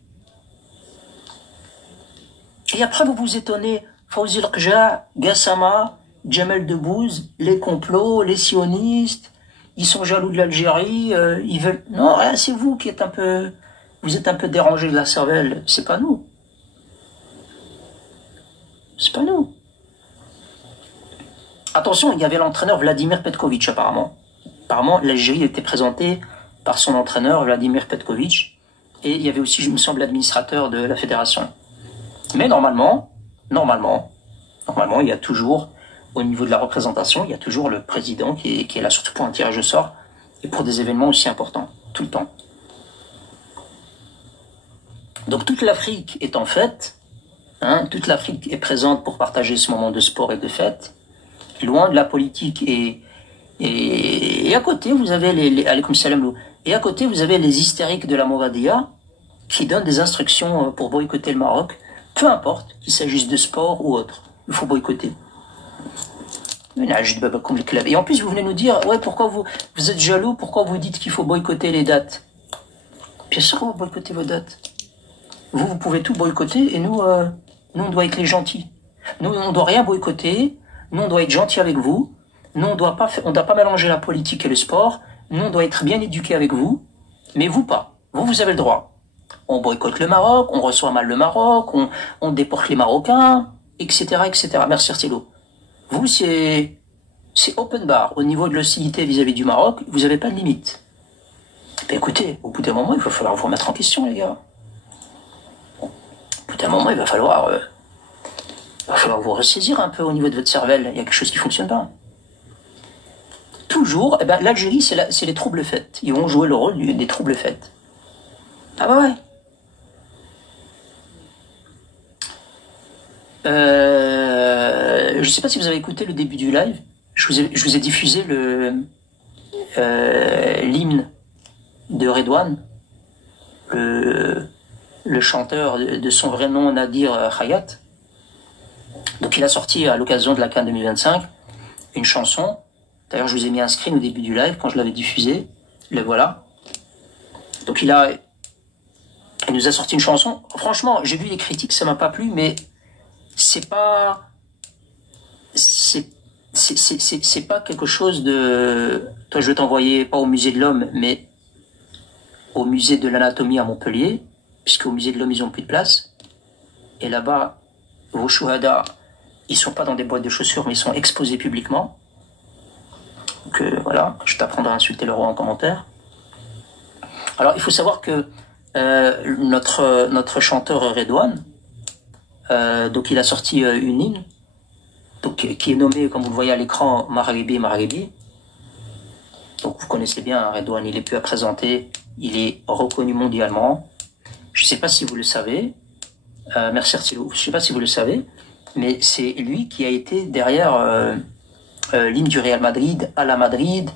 Et après, vous vous étonnez, Fawzi El-Qja, Gassama, Jamel Debbouze, les complots, les sionistes, ils sont jaloux de l'Algérie, ils veulent... Non, c'est vous qui êtes un peu... Vous êtes un peu dérangés de la cervelle, c'est pas nous. C'est pas nous. Attention, il y avait l'entraîneur Vladimir Petkovic apparemment. Apparemment, l'Algérie était présentée par son entraîneur Vladimir Petkovic. Et il y avait aussi, je me semble, l'administrateur de la fédération. Mais normalement, il y a toujours, au niveau de la représentation, il y a toujours le président qui est là, surtout pour un tirage au sort et pour des événements aussi importants, tout le temps. Donc toute l'Afrique est en fête, hein, toute l'Afrique est présente pour partager ce moment de sport et de fête. Loin de la politique et à côté vous avez et à côté vous avez les hystériques de la Movadia qui donnent des instructions pour boycotter le Maroc, peu importe qu'il s'agisse de sport ou autre, il faut boycotter. Et en plus vous venez nous dire ouais, pourquoi vous êtes jaloux, pourquoi vous dites qu'il faut boycotter les dates. Bien sûr on va boycotter vos dates. Vous pouvez tout boycotter et nous on doit être les gentils. Nous on doit rien boycotter. Nous, on doit être gentil avec vous. Nous, on doit pas mélanger la politique et le sport. Nous, on doit être bien éduqués avec vous. Mais vous, pas. Vous avez le droit. On boycotte le Maroc, on reçoit mal le Maroc, on déporte les Marocains, etc., etc. Merci, Artilo. Vous, c'est open bar. Au niveau de l'hostilité vis-à-vis du Maroc, vous n'avez pas de limite. Ben, écoutez, au bout d'un moment, il va falloir vous remettre en question, les gars. Au bout d'un moment, il va falloir vous ressaisir un peu au niveau de votre cervelle. Il y a quelque chose qui ne fonctionne pas. toujours, eh ben, l'Algérie, c'est les troubles faits. Ils vont jouer le rôle des troubles faits. Ah bah ouais. Je ne sais pas si vous avez écouté le début du live. Je vous ai diffusé l'hymne de Redouane, le chanteur de son vrai nom, Nadir Khayat. Donc il a sorti à l'occasion de la CAN 2025 une chanson. D'ailleurs, je vous ai mis un screen au début du live quand je l'avais diffusé. Le voilà. Donc il nous a sorti une chanson. Franchement, j'ai vu les critiques, ça m'a pas plu, mais c'est pas quelque chose de... Toi, je vais t'envoyer pas au musée de l'homme, mais au musée de l'anatomie à Montpellier, puisque au musée de l'homme, ils ont plus de place. Et là-bas, vos chouhadas, ils sont pas dans des boîtes de chaussures, mais ils sont exposés publiquement. Donc voilà, je t'apprendrai à insulter le roi en commentaire. Alors, il faut savoir que notre chanteur Redouane, donc il a sorti une hymne, donc, qui est nommée, comme vous le voyez à l'écran, Maghribi Maghribi. Donc vous connaissez bien hein, Redouane, il est plus à présenter, il est reconnu mondialement. Je ne sais pas si vous le savez, merci Artilo, je ne sais pas si vous le savez, mais c'est lui qui a été derrière l'hymne du Real Madrid, à la Madrid,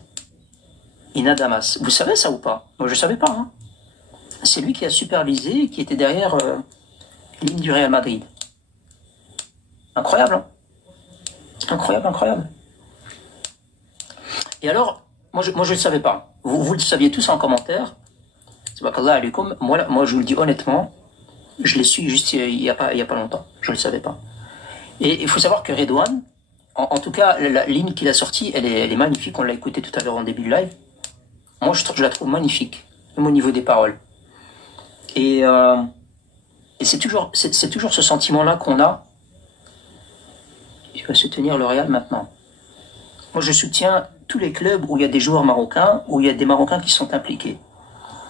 Inadamas. Vous savez ça ou pas? Moi je ne savais pas. Hein. C'est lui qui a supervisé et qui était derrière l'hymne du Real Madrid. Incroyable, hein? Incroyable, incroyable. Et alors, moi je ne le savais pas. Vous le saviez tous en commentaire. Moi je vous le dis honnêtement, je l'ai su juste il y a pas longtemps. Je ne le savais pas. Et il faut savoir que Redouane, en tout cas, la ligne qu'il a sortie, elle est magnifique. On l'a écoutée tout à l'heure en début du live. Moi, je la trouve magnifique, même au niveau des paroles. Et c'est toujours ce sentiment-là qu'on a. Il va soutenir le Real maintenant. Moi, je soutiens tous les clubs où il y a des joueurs marocains, où il y a des Marocains qui sont impliqués.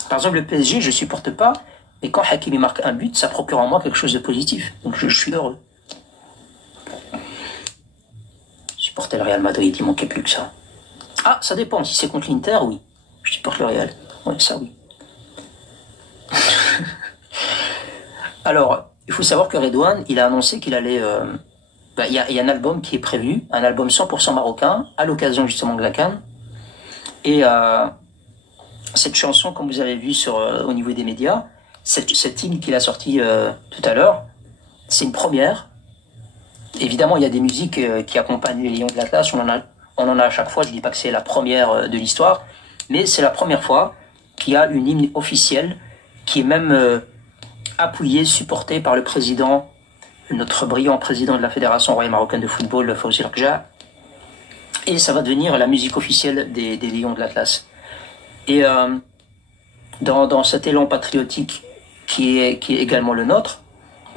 Par exemple, le PSG, je ne supporte pas, mais quand Hakimi marque un but, ça procure en moi quelque chose de positif. Donc, je suis heureux. Supporter le Real Madrid, il manquait plus que ça. Ah, ça dépend. Si c'est contre l'Inter, oui. Je supporte le Real. Oui, ça, oui. Alors, il faut savoir que Redouane, il a annoncé qu'il allait... il y a un album qui est prévu, un album 100% marocain, à l'occasion justement de la CAN. Et cette chanson, comme vous avez vu au niveau des médias, cette hymne qu'il a sorti tout à l'heure, c'est une première. Évidemment, il y a des musiques qui accompagnent les Lions de l'Atlas, on en a à chaque fois, je ne dis pas que c'est la première de l'histoire, mais c'est la première fois qu'il y a une hymne officielle qui est même appuyée, supportée par le président, notre brillant président de la Fédération royale marocaine de football, Fawzi Lakja, et ça va devenir la musique officielle des Lions de l'Atlas. Et dans cet élan patriotique qui est également le nôtre,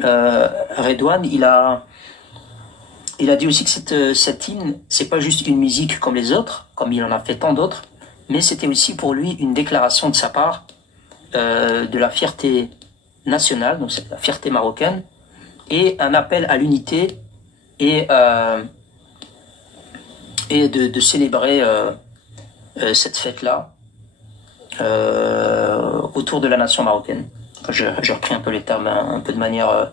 Redouane, il a dit aussi que cette hymne, c'est pas juste une musique comme les autres, comme il en a fait tant d'autres, mais c'était aussi pour lui une déclaration de sa part de la fierté nationale, donc c'est la fierté marocaine, et un appel à l'unité et de célébrer cette fête-là autour de la nation marocaine. J'ai repris un peu les termes un peu de manière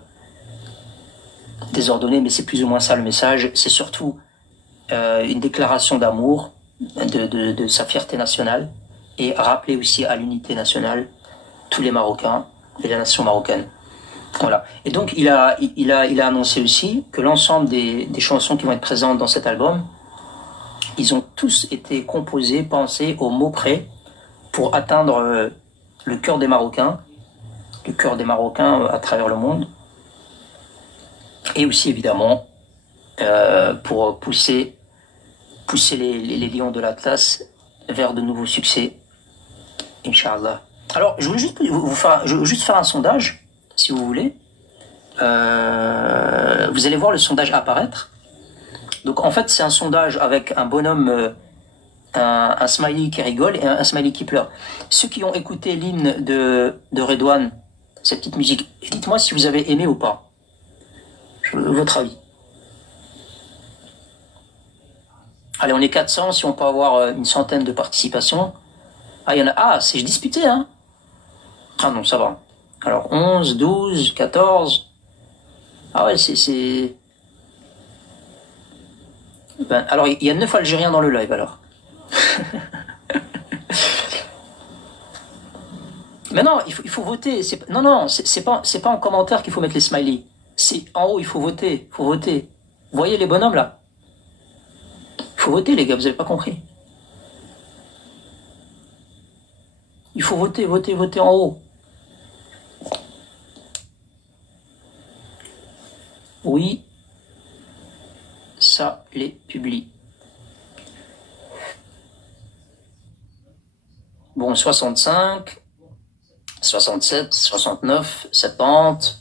désordonnée, mais c'est plus ou moins ça le message. C'est surtout une déclaration d'amour de sa fierté nationale et rappeler aussi à l'unité nationale tous les Marocains et la nation marocaine. Voilà. Et donc il a annoncé aussi que l'ensemble des chansons qui vont être présentes dans cet album, ils ont tous été composés, pensés au mot près pour atteindre le cœur des Marocains à travers le monde, et aussi évidemment pour pousser les Lions de l'Atlas vers de nouveaux succès, Inch'Allah. Alors je voulais juste faire un sondage, si vous voulez. Vous allez voir le sondage apparaître. Donc en fait c'est un sondage avec un bonhomme, un smiley qui rigole et un smiley qui pleure. Ceux qui ont écouté l'hymne de Redouane, cette petite musique, dites-moi si vous avez aimé ou pas. Votre avis. Allez, on est 400, si on peut avoir une centaine de participations. Ah, il y en a. Ah, c'est disputé, hein. Ah non, ça va. Alors, 11, 12, 14. Ah ouais, c'est... Ben, alors, il y a 9 Algériens dans le live, alors. Mais non, il faut voter. Non, non, c'est pas en commentaire qu'il faut mettre les smileys. C'est en haut, il faut voter. Faut voter. Vous voyez les bonhommes, là? Il faut voter, les gars, vous avez pas compris. Il faut voter, voter, voter en haut. Oui, ça les publie. Bon, 65, 67, 69, 70.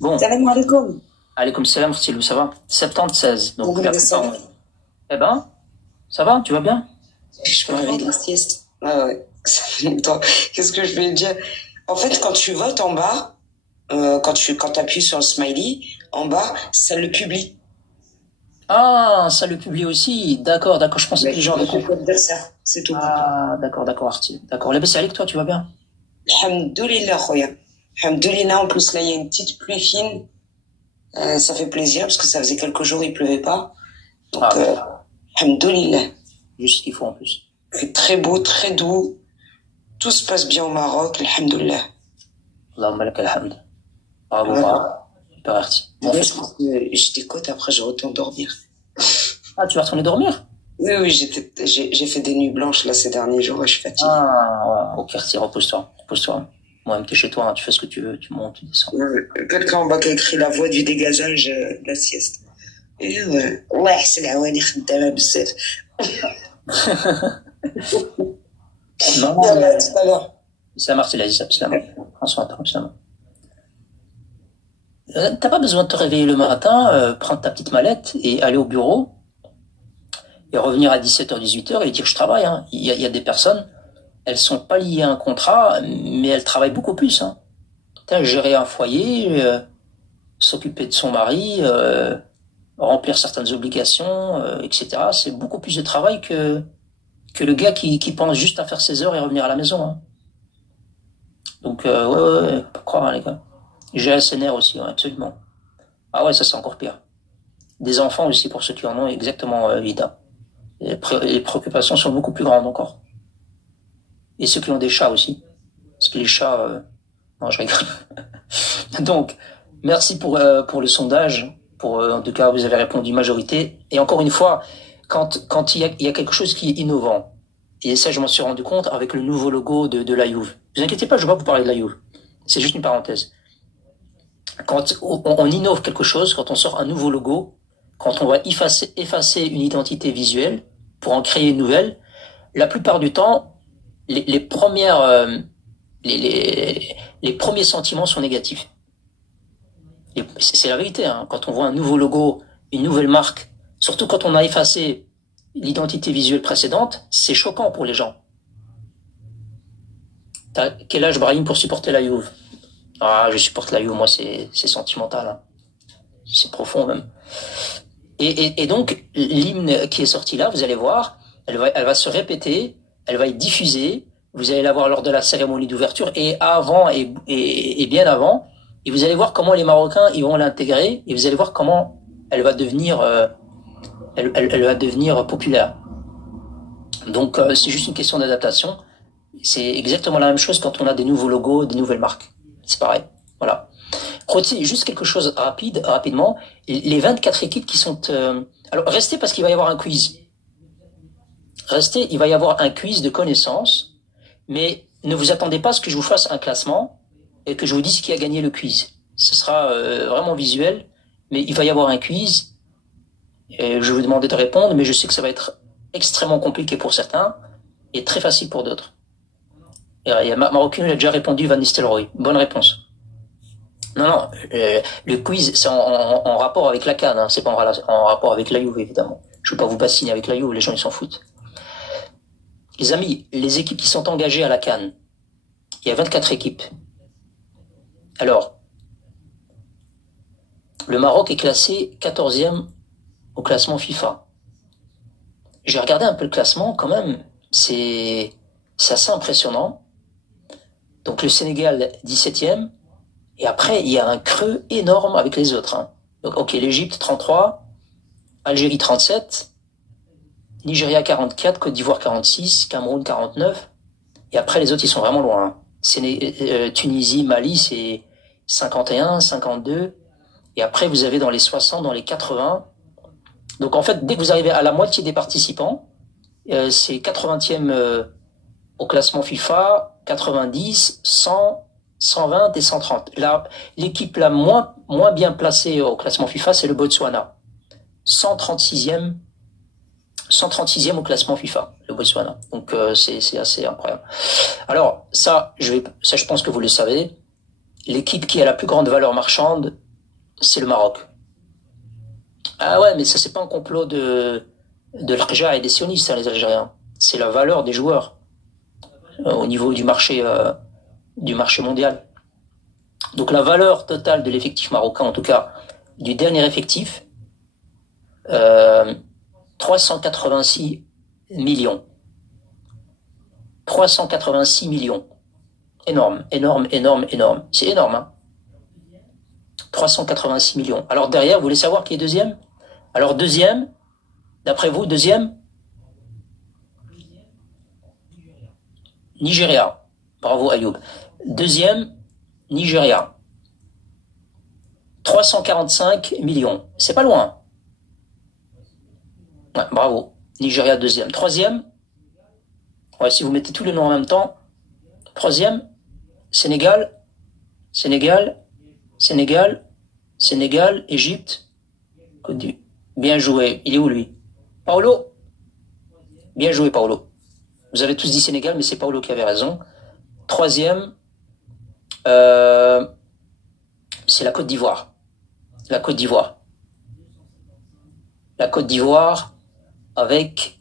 Bon. Salam alaikum. Alaikum salam, Rtilou, ça va? 76. Donc, Salam. eh ben, ça va? Tu vas bien? Je me réveille de la sieste. Ah ouais, ça fait longtemps. Qu'est-ce que je vais dire? En fait, quand tu votes en bas, quand tu appuies sur le smiley, en bas, ça le publie. Ah, ça le publie aussi. D'accord, d'accord. Je pensais que les gens... C'est tout. Ah, d'accord, d'accord, Artie. D'accord. C'est avec toi, tu vas bien? Alhamdoulilah, khoya. Alhamdoulilah, en plus, là, il y a une petite pluie fine. Ça fait plaisir, parce que ça faisait quelques jours, il pleuvait pas. Donc, alhamdoulilah. Juste ce qu'il faut, en plus. C'est très beau, très doux. Tout se passe bien au Maroc, alhamdoulilah. Allahumma lak alhamd. Bravo, bravo. Super, Artie. Bon, je t'écoute, après je retourne dormir. Ah, tu vas retourner dormir? Oui, j'ai fait des nuits blanches là ces derniers jours et je suis fatigué. Ah, ouais. Ok, Artie, repose-toi. Repose-toi. Moi, t'es chez toi, hein, tu fais ce que tu veux, tu montes, tu descends. Quelqu'un en bas qui a écrit la voix du dégageage de la sieste. Et ouais, c'est la voix de bzaf. Non, mais... tout à l'heure. Ça marche, il a dit ça, François, t'as pas besoin de te réveiller le matin, prendre ta petite mallette et aller au bureau et revenir à 17h, 18h et dire je travaille. Hein. Il y a des personnes, elles sont pas liées à un contrat, mais elles travaillent beaucoup plus. Hein. Gérer un foyer, s'occuper de son mari, remplir certaines obligations, etc. C'est beaucoup plus de travail que le gars qui pense juste à faire ses heures et revenir à la maison. Hein. Donc, ouais, pas croire, hein, les gars. J'ai ASNR aussi, ouais, absolument. Ah ouais, ça c'est encore pire. Des enfants aussi, pour ceux qui en ont, exactement, Lida. Les préoccupations sont beaucoup plus grandes encore. Et ceux qui ont des chats aussi. Parce que les chats... Non, je rigole. Donc, merci pour le sondage. En tout cas, vous avez répondu majorité. Et encore une fois, quand il y a quelque chose qui est innovant, et ça je m'en suis rendu compte avec le nouveau logo de la Juve. Ne vous inquiétez pas, je ne vais pas vous parler de la Juve. C'est juste une parenthèse. Quand on innove quelque chose, quand on sort un nouveau logo, quand on va effacer une identité visuelle pour en créer une nouvelle, la plupart du temps, les premiers sentiments sont négatifs. C'est la vérité, hein. Quand on voit un nouveau logo, une nouvelle marque, surtout quand on a effacé l'identité visuelle précédente, c'est choquant pour les gens. T'as quel âge, Brahim, pour supporter la Juve? Ah, je supporte la Juve, moi, c'est sentimental. Hein. C'est profond, même. Et donc, l'hymne qui est sorti là, vous allez voir, elle va se répéter, elle va être diffusée, vous allez la voir lors de la cérémonie d'ouverture, et avant, et bien avant, et vous allez voir comment les Marocains, ils vont l'intégrer, et vous allez voir comment elle va devenir, elle va devenir populaire. Donc, c'est juste une question d'adaptation. C'est exactement la même chose quand on a des nouveaux logos, des nouvelles marques. C'est pareil. Voilà. Juste quelque chose rapidement. Les 24 équipes qui sont... Alors, restez parce qu'il va y avoir un quiz. Restez, il va y avoir un quiz de connaissances, mais ne vous attendez pas à ce que je vous fasse un classement et que je vous dise qui a gagné le quiz. Ce sera vraiment visuel, mais il va y avoir un quiz. Et je vais vous demander de répondre, mais je sais que ça va être extrêmement compliqué pour certains et très facile pour d'autres. Et Marocain a déjà répondu, Van Nistelrooy. Bonne réponse. Non, le quiz, c'est en rapport avec la CAN, hein, c'est pas en rapport avec la Juve, évidemment. Je ne veux pas vous bassiner avec la Juve, les gens ils s'en foutent. Les amis, les équipes qui sont engagées à la CAN, il y a 24 équipes. Alors, le Maroc est classé 14e au classement FIFA. j'ai regardé un peu le classement quand même. C'est assez impressionnant. Donc le Sénégal 17e. Et après, il y a un creux énorme avec les autres. Hein. Donc, ok, l'Égypte 33, Algérie 37, Nigeria 44, Côte d'Ivoire 46, Cameroun 49. Et après, les autres, ils sont vraiment loin. Hein. Tunisie, Mali, c'est 51, 52. Et après, vous avez dans les 60, dans les 80. Donc en fait, dès que vous arrivez à la moitié des participants, c'est 80e au classement FIFA, 90, 100, 120 et 130. Là, l'équipe la moins bien placée au classement FIFA, c'est le Botswana. 136e au classement FIFA, le Botswana. Donc c'est assez incroyable. Alors ça, je pense que vous le savez. L'équipe qui a la plus grande valeur marchande, c'est le Maroc. Ah ouais, mais ça c'est pas un complot de l'Arja et des sionistes, hein, les Algériens. C'est la valeur des joueurs au niveau du marché mondial. Donc la valeur totale de l'effectif marocain, en tout cas du dernier effectif, 386 millions. 386 millions. Énorme, énorme, énorme, énorme. C'est énorme, hein. 386 millions. Alors derrière, vous voulez savoir qui est deuxième? Alors deuxième, d'après vous, deuxième? Nigeria. Bravo Ayoub. Deuxième, Nigeria. 345 millions. C'est pas loin. Ouais, bravo. Nigeria deuxième. Troisième, ouais, si vous mettez tous les noms en même temps. Troisième, Sénégal, Égypte. Bien joué. Il est où lui? Paolo? Bien joué Paolo. Vous avez tous dit Sénégal, mais c'est Paolo qui avait raison. Troisième, c'est la Côte d'Ivoire. La Côte d'Ivoire. La Côte d'Ivoire avec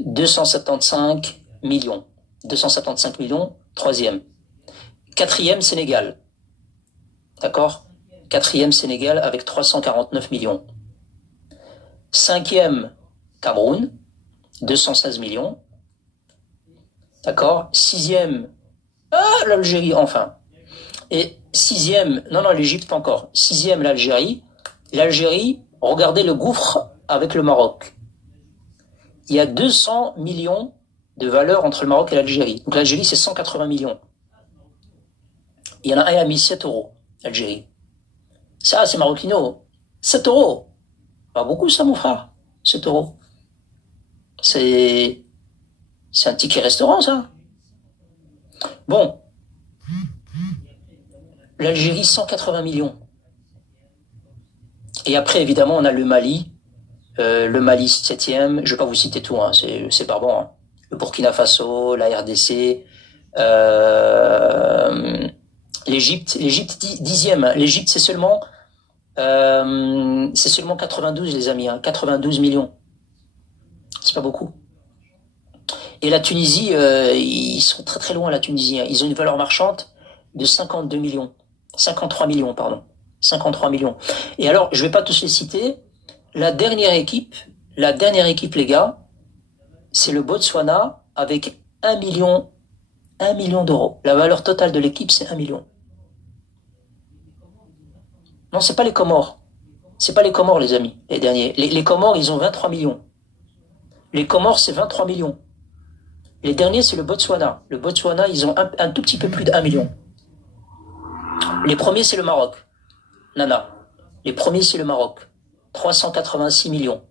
275 millions. 275 millions, troisième. Quatrième, Sénégal. D'accord? Quatrième, Sénégal avec 349 millions. Cinquième, Cameroun, 216 millions. D'accord? Sixième, l'Algérie, enfin. Et sixième, non, l'Égypte pas encore. Sixième, l'Algérie. L'Algérie, regardez le gouffre avec le Maroc. Il y a 200 millions de valeur entre le Maroc et l'Algérie. Donc l'Algérie, c'est 180 millions. Il y en a un qui a mis 7 euros, l'Algérie. Ça, c'est maroquino. 7 euros. Pas beaucoup, ça, mon frère. 7 euros. C'est un ticket restaurant, ça. Bon. L'Algérie, 180 millions. Et après, évidemment, on a le Mali. Le Mali, 7e. Je vais pas vous citer tout, hein. C'est barbant, hein. Le Burkina Faso, la RDC, l'Égypte 10e. L'Égypte, c'est seulement 92, les amis, hein. 92 millions. C'est pas beaucoup. Et la Tunisie, ils sont très très loin, la Tunisie, hein. Ils ont une valeur marchande de 52 millions. 53 millions, pardon. 53 millions. Et alors, je vais pas tous les citer. La dernière équipe, les gars, c'est le Botswana avec 1 million d'euros. La valeur totale de l'équipe, c'est 1 million. Non, c'est pas les Comores. C'est pas les Comores, les amis, les derniers. Les Comores, ils ont 23 millions. Les Comores, c'est 23 millions. Les derniers, c'est le Botswana. Le Botswana, ils ont un tout petit peu plus d'1 million. Les premiers, c'est le Maroc. Nana. Les premiers, c'est le Maroc. 386 millions.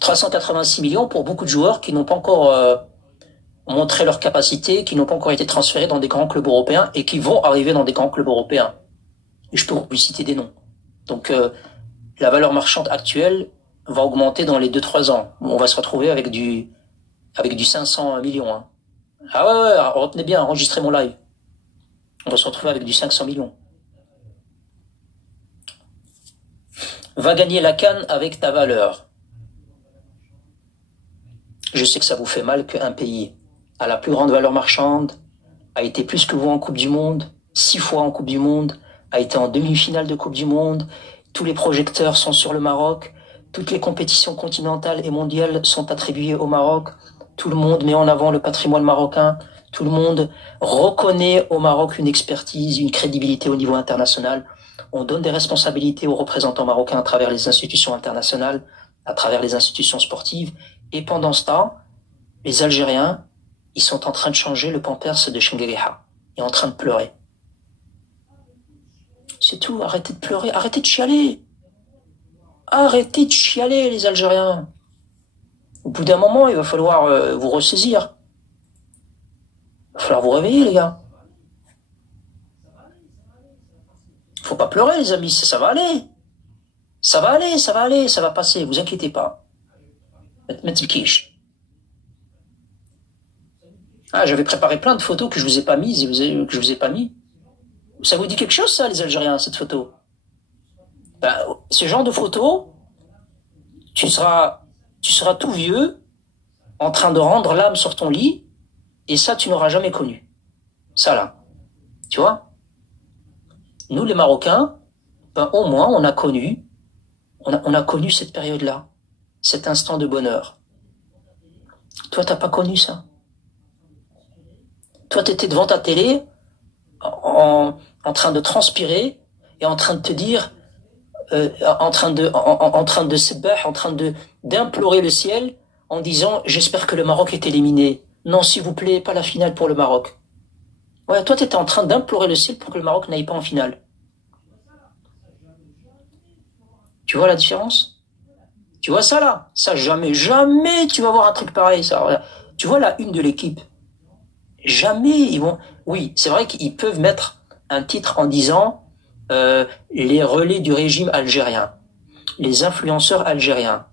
386 millions pour beaucoup de joueurs qui n'ont pas encore montré leur capacité, qui n'ont pas encore été transférés dans des grands clubs européens et qui vont arriver dans des grands clubs européens. Et je peux vous citer des noms. Donc, la valeur marchande actuelle va augmenter dans les 2-3 ans. On va se retrouver avec du 500 millions. Hein. Ah ouais, retenez bien, enregistrez mon live. On va se retrouver avec du 500 millions. Va gagner la CAN avec ta valeur. Je sais que ça vous fait mal qu'un pays à la plus grande valeur marchande a été plus que vous en Coupe du Monde, 6 fois en Coupe du Monde, a été en demi-finale de Coupe du Monde, tous les projecteurs sont sur le Maroc, Toutes les compétitions continentales et mondiales sont attribuées au Maroc. Tout le monde met en avant le patrimoine marocain. Tout le monde reconnaît au Maroc une expertise, une crédibilité au niveau international. On donne des responsabilités aux représentants marocains à travers les institutions internationales, à travers les institutions sportives. Et pendant ce temps, les Algériens, ils sont en train de changer le pampers de Chenguereha. Ils sont en train de pleurer. C'est tout, arrêtez de pleurer, arrêtez de chialer. Arrêtez de chialer, les Algériens. Au bout d'un moment, il va falloir vous ressaisir. Il va falloir vous réveiller, les gars. Faut pas pleurer, les amis, ça va aller. Ça va aller, ça va aller, ça va passer, vous inquiétez pas. Ah, j'avais préparé plein de photos que je vous ai pas mises et que je vous ai pas mis. Ça vous dit quelque chose, ça, les Algériens, cette photo? Ben, ce genre de photo, tu seras tout vieux, en train de rendre l'âme sur ton lit, et ça, tu n'auras jamais connu. Ça, là. Tu vois? Nous, les Marocains, ben, au moins, on a connu cette période-là, cet instant de bonheur. Toi, t'as pas connu ça. Toi, t'étais devant ta télé, en train de transpirer, et en train de te dire, en train de se battre, en train d'implorer le ciel, en disant, j'espère que le Maroc est éliminé. Non, s'il vous plaît, pas la finale pour le Maroc. Ouais, toi, t'étais en train d'implorer le ciel pour que le Maroc n'aille pas en finale. Tu vois la différence? Tu vois ça là? Ça, jamais tu vas voir un truc pareil, ça. Tu vois la une de l'équipe? Jamais ils vont... Oui, c'est vrai qu'ils peuvent mettre un titre en disant les relais du régime algérien, les influenceurs algériens,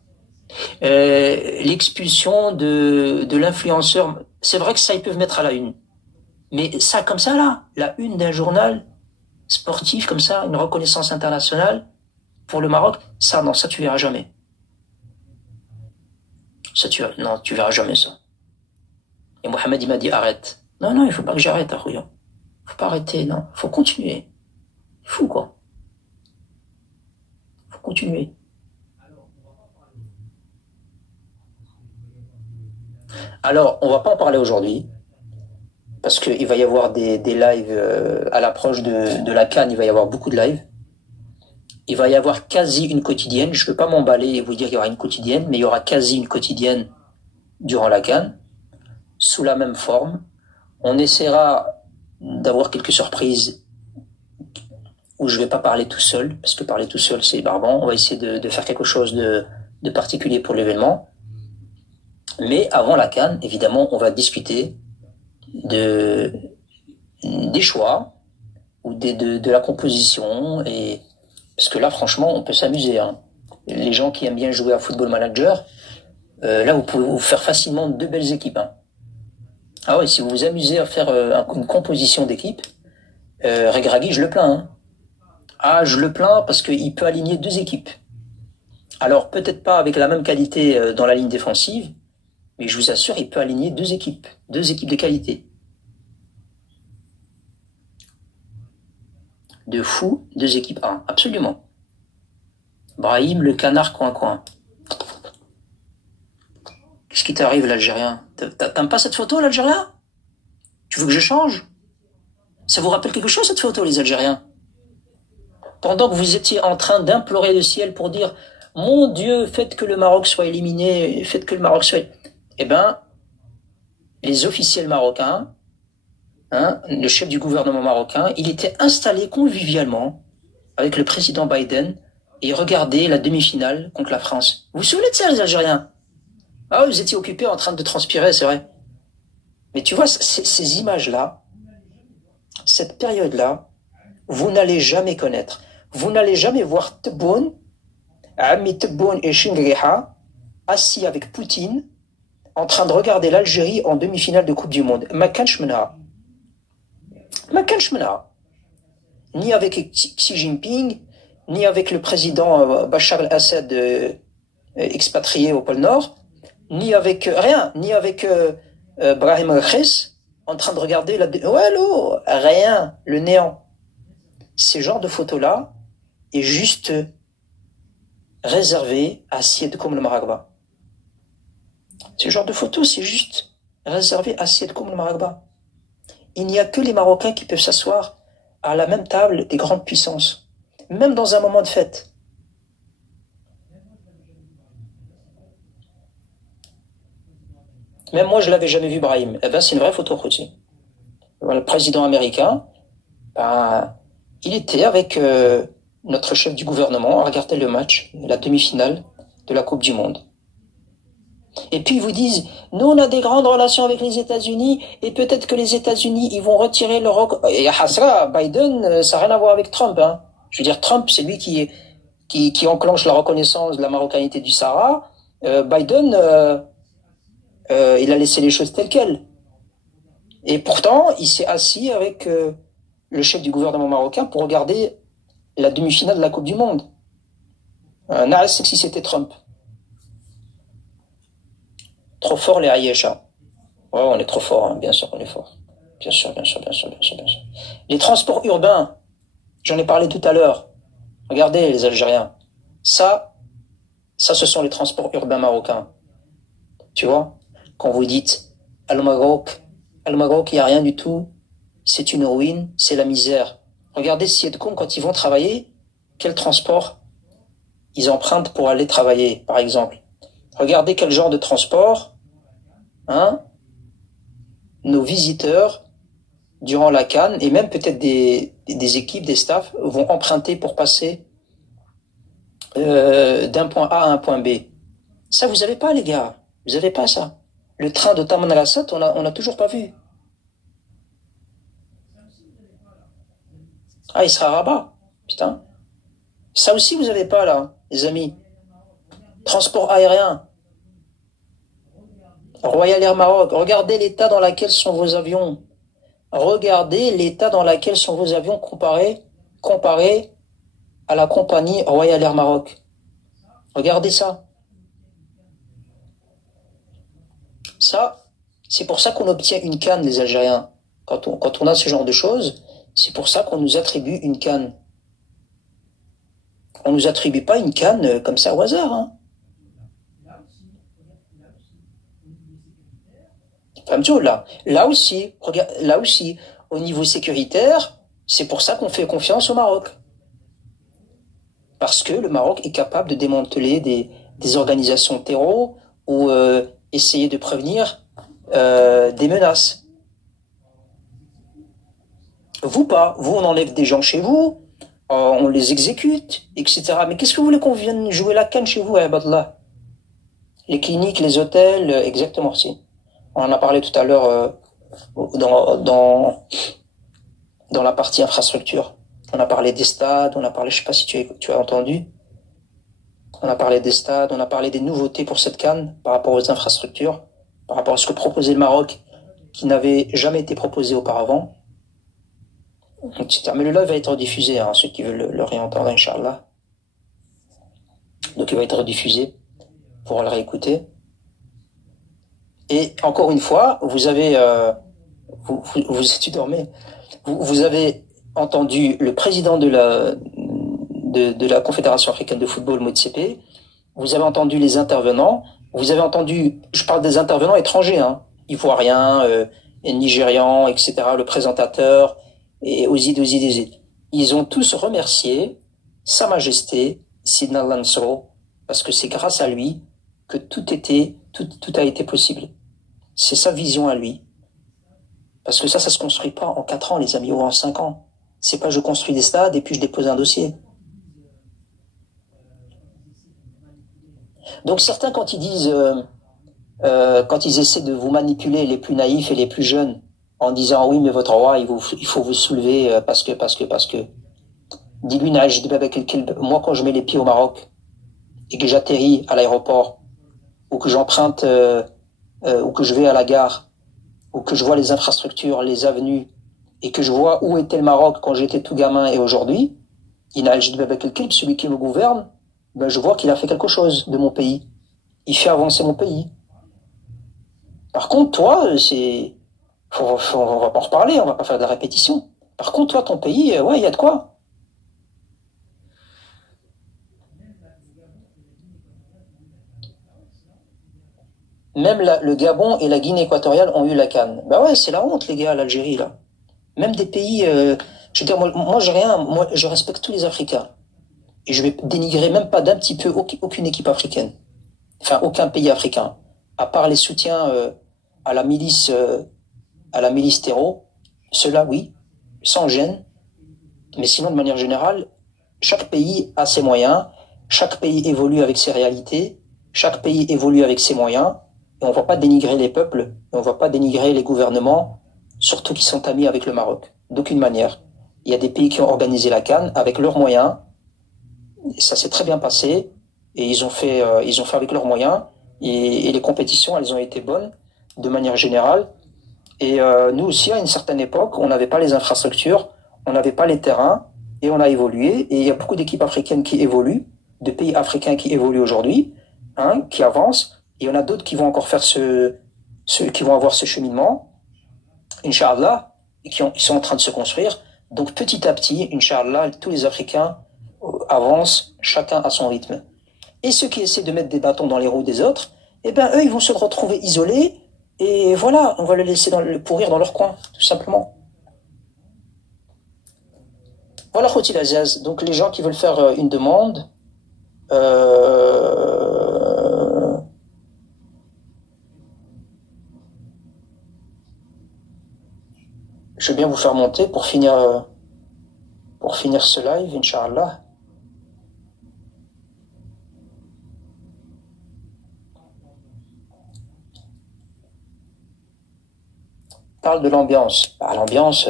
l'expulsion de l'influenceur. C'est vrai que ça, ils peuvent mettre à la une. Mais ça, comme ça, là, la une d'un journal sportif, comme ça, une reconnaissance internationale pour le Maroc, ça, non, ça, tu verras jamais. Non, tu verras jamais ça. Et Mohamed, il m'a dit, arrête. Non, non, il faut pas que j'arrête, Arouya. Faut pas arrêter, non. Faut continuer. Fou, quoi. Faut continuer. Alors, on va pas en parler aujourd'hui, parce qu'il va y avoir des lives à l'approche de la CAN, il va y avoir beaucoup de lives. Il va y avoir quasi une quotidienne. Je ne veux pas m'emballer et vous dire qu'il y aura une quotidienne, mais il y aura quasi une quotidienne durant la CAN, sous la même forme. On essaiera d'avoir quelques surprises où je ne vais pas parler tout seul, parce que parler tout seul, c'est barbant. On va essayer de faire quelque chose de particulier pour l'événement. Mais avant la CAN, évidemment, on va discuter des choix ou de la composition. Et parce que là, franchement, on peut s'amuser. Hein. Les gens qui aiment bien jouer à Football Manager, là, vous pouvez vous faire facilement 2 belles équipes. Hein. Ah ouais, si vous vous amusez à faire une composition d'équipe, Regragui, je le plains. Hein. Ah, je le plains parce qu'il peut aligner 2 équipes. Alors, peut-être pas avec la même qualité dans la ligne défensive, mais je vous assure, il peut aligner 2 équipes de qualité. De fou, 2 équipes 1, absolument. Brahim, le canard coin-coin. Qu'est-ce qui t'arrive, l'Algérien? T'aimes pas cette photo, l'Algérien? Tu veux que je change? Ça vous rappelle quelque chose, cette photo, les Algériens? Pendant que vous étiez en train d'implorer le ciel pour dire « Mon Dieu, faites que le Maroc soit éliminé, faites que le Maroc soit... » Eh ben, les officiels marocains, hein, le chef du gouvernement marocain, il était installé convivialement avec le président Biden et regardait la demi-finale contre la France. Vous vous souvenez de ça, les Algériens? Ah, vous étiez occupés en train de transpirer, c'est vrai. Mais tu vois, ces images-là, cette période-là, vous n'allez jamais connaître. Vous n'allez jamais voir Tebboune, Ami Tebboune et Chenguereha assis avec Poutine en train de regarder l'Algérie en demi-finale de Coupe du Monde. Ma kanch menha. Ni avec Xi Jinping, ni avec le président Bachar el-Assad expatrié au pôle Nord, ni avec rien, ni avec Brahim Ghais en train de regarder rien, le néant. Ces genres de photos-là est juste réservé à Siedkoum le Maragba. Ce genre de photo, c'est juste réservé à Siedkoum le Maragba. Il n'y a que les Marocains qui peuvent s'asseoir à la même table des grandes puissances, même dans un moment de fête. Même moi, je l'avais jamais vu, Brahim. Eh ben, c'est une vraie photo, Khouti. Le président américain, ben, il était avec notre chef du gouvernement à regarder le match, la demi-finale de la Coupe du Monde. Et puis ils vous disent, nous on a des grandes relations avec les États-Unis et peut-être que les États-Unis ils vont retirer leur... Et Hasra, Biden, ça n'a rien à voir avec Trump. Hein. Je veux dire, Trump c'est lui qui enclenche la reconnaissance de la marocanité du Sahara. Biden, il a laissé les choses telles quelles. Et pourtant, il s'est assis avec le chef du gouvernement marocain pour regarder la demi-finale de la Coupe du Monde. N'a que si c'était Trump. Trop fort les Aïecha. Ouais, on est trop fort, hein. Bien sûr qu'on est fort. Bien sûr. Les transports urbains, j'en ai parlé tout à l'heure. Regardez les Algériens. Ça, ce sont les transports urbains marocains. Tu vois, quand vous dites Al-Maroc, il n'y a rien du tout. C'est une ruine, c'est la misère. Regardez Siedkoum, quand ils vont travailler, quel transport ils empruntent pour aller travailler, par exemple. Regardez quel genre de transport, hein, nos visiteurs, durant la CAN, et même peut-être des équipes, des staffs, vont emprunter pour passer d'un point A à un point B. Ça, vous n'avez pas, les gars. Vous n'avez pas ça. Le train de Tamanrasset, on n'a toujours pas vu. Ah, il sera à Rabat. Putain. Ça aussi, vous n'avez pas, là, les amis. Transport aérien. Royal Air Maroc. Regardez l'état dans lequel sont vos avions. Regardez l'état dans lequel sont vos avions comparé à la compagnie Royal Air Maroc. Regardez ça. Ça, c'est pour ça qu'on obtient une canne, les Algériens. Quand on a ce genre de choses, c'est pour ça qu'on nous attribue une canne. On nous attribue pas une canne comme ça au hasard. Hein. Là aussi, au niveau sécuritaire, c'est pour ça qu'on fait confiance au Maroc. Parce que le Maroc est capable de démanteler des organisations terreau ou essayer de prévenir des menaces. Vous pas. Vous, on enlève des gens chez vous, on les exécute, etc. Mais qu'est-ce que vous voulez qu'on vienne jouer la canne chez vous, Abdallah? Les cliniques, les hôtels, exactement, si. On en a parlé tout à l'heure dans la partie infrastructure. On a parlé des stades, on a parlé, je sais pas si tu as entendu. On a parlé des stades, on a parlé des nouveautés pour cette CAN par rapport aux infrastructures, par rapport à ce que proposait le Maroc, qui n'avait jamais été proposé auparavant, etc. Mais le live va être diffusé, hein, ceux qui veulent le réentendre, Inch'Allah. Donc il va être diffusé pour le réécouter. Et encore une fois, vous avez, tu dormais, vous avez entendu le président de la Confédération africaine de football, Motsepe, vous avez entendu les intervenants, vous avez entendu, je parle des intervenants étrangers, hein, ivoiriens, nigérians, etc., le présentateur, et Ozid. Ils ont tous remercié Sa Majesté, Sidna Lansoro, parce que c'est grâce à lui que tout a été possible. C'est sa vision à lui. Parce que ça se construit pas en 4 ans, les amis, ou en 5 ans. C'est pas je construis des stades et puis je dépose un dossier. Donc certains, quand ils disent, quand ils essaient de vous manipuler, les plus naïfs et les plus jeunes, en disant oui, mais votre roi, il faut vous soulever parce que. Dis-lui, moi, quand je mets les pieds au Maroc et que j'atterris à l'aéroport ou que j'emprunte ou que je vais à la gare ou que je vois les infrastructures, les avenues et que je vois où était le Maroc quand j'étais tout gamin et aujourd'hui, celui qui me gouverne, ben je vois qu'il a fait quelque chose de mon pays. Il fait avancer mon pays. Par contre, toi, on va pas en reparler, on va pas faire de la répétition. Par contre, toi, ton pays, ouais, il y a de quoi. Même le Gabon et la Guinée équatoriale ont eu la CAN. Bah ouais, c'est la honte, les gars, l'Algérie, là. Même des pays, je veux dire, moi j'ai rien, moi je respecte tous les Africains. Et je vais dénigrer même pas d'un petit peu aucune équipe africaine. Enfin, aucun pays africain. À part les soutiens à la milice terreau. Ceux-là, oui, sans gêne. Mais sinon, de manière générale, chaque pays a ses moyens. Chaque pays évolue avec ses réalités. Chaque pays évolue avec ses moyens. Et on ne va pas dénigrer les peuples. Et on ne va pas dénigrer les gouvernements, surtout qui sont amis avec le Maroc. D'aucune manière. Il y a des pays qui ont organisé la CAN avec leurs moyens. Et ça s'est très bien passé. Et ils ont fait avec leurs moyens. Et les compétitions, elles ont été bonnes, de manière générale. Et nous aussi, à une certaine époque, on n'avait pas les infrastructures, on n'avait pas les terrains, et on a évolué. Et il y a beaucoup d'équipes africaines qui évoluent, de pays africains qui évoluent aujourd'hui, hein, qui avancent. Et il y en a d'autres qui vont encore faire qui vont avoir ce cheminement, Inch'Allah, et qui sont en train de se construire. Donc petit à petit, Inch'Allah, tous les Africains avancent, chacun à son rythme. Et ceux qui essaient de mettre des bâtons dans les roues des autres, eh ben eux, ils vont se retrouver isolés. Et voilà, on va les laisser pourrir dans leur coin, tout simplement. Voilà, Khoutil Aziz. Donc les gens qui veulent faire une demande, je vais bien vous faire monter pour finir ce live, Inch'Allah. Parle de l'ambiance. Bah, l'ambiance...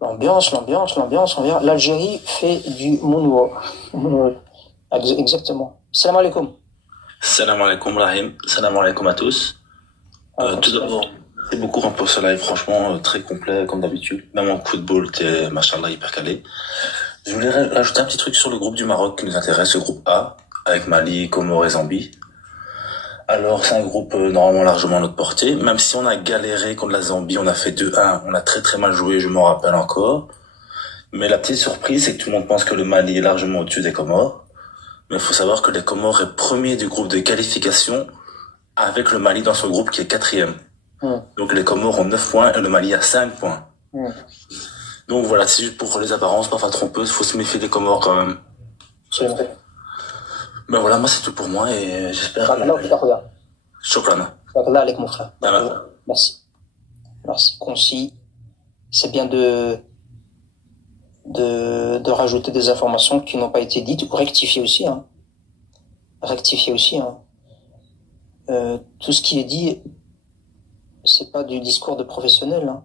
L'ambiance, on verra. L'Algérie fait du moonwalk. Exactement. Salam alaikum. Salam alaikum Rahim, salam alaikum à tous. Tout d'abord, merci beaucoup pour ce live, franchement très complet comme d'habitude. Même en football, t'es machallah hyper calé. Je voulais rajouter un petit truc sur le groupe du Maroc qui nous intéresse, le groupe A, avec Mali, Comores et Zambie. Alors c'est un groupe normalement largement à notre portée, même si on a galéré contre la Zambie, on a fait 2-1, on a très très mal joué, je m'en rappelle encore. Mais la petite surprise, c'est que tout le monde pense que le Mali est largement au-dessus des Comores. Mais il faut savoir que les Comores est premier du groupe de qualification avec le Mali dans son groupe qui est 4e. Donc les Comores ont 9 points et le Mali a 5 points. Donc voilà, c'est juste pour les apparences, parfois trompeuses, faut se méfier des Comores quand même. C'est vrai. Ben voilà, moi c'est tout pour moi et j'espère Shukran. Là avec mon frère. Ah, Merci. Merci. Concis. C'est bien de rajouter des informations qui n'ont pas été dites ou rectifier aussi, hein. Tout ce qui est dit, c'est pas du discours de professionnel, hein.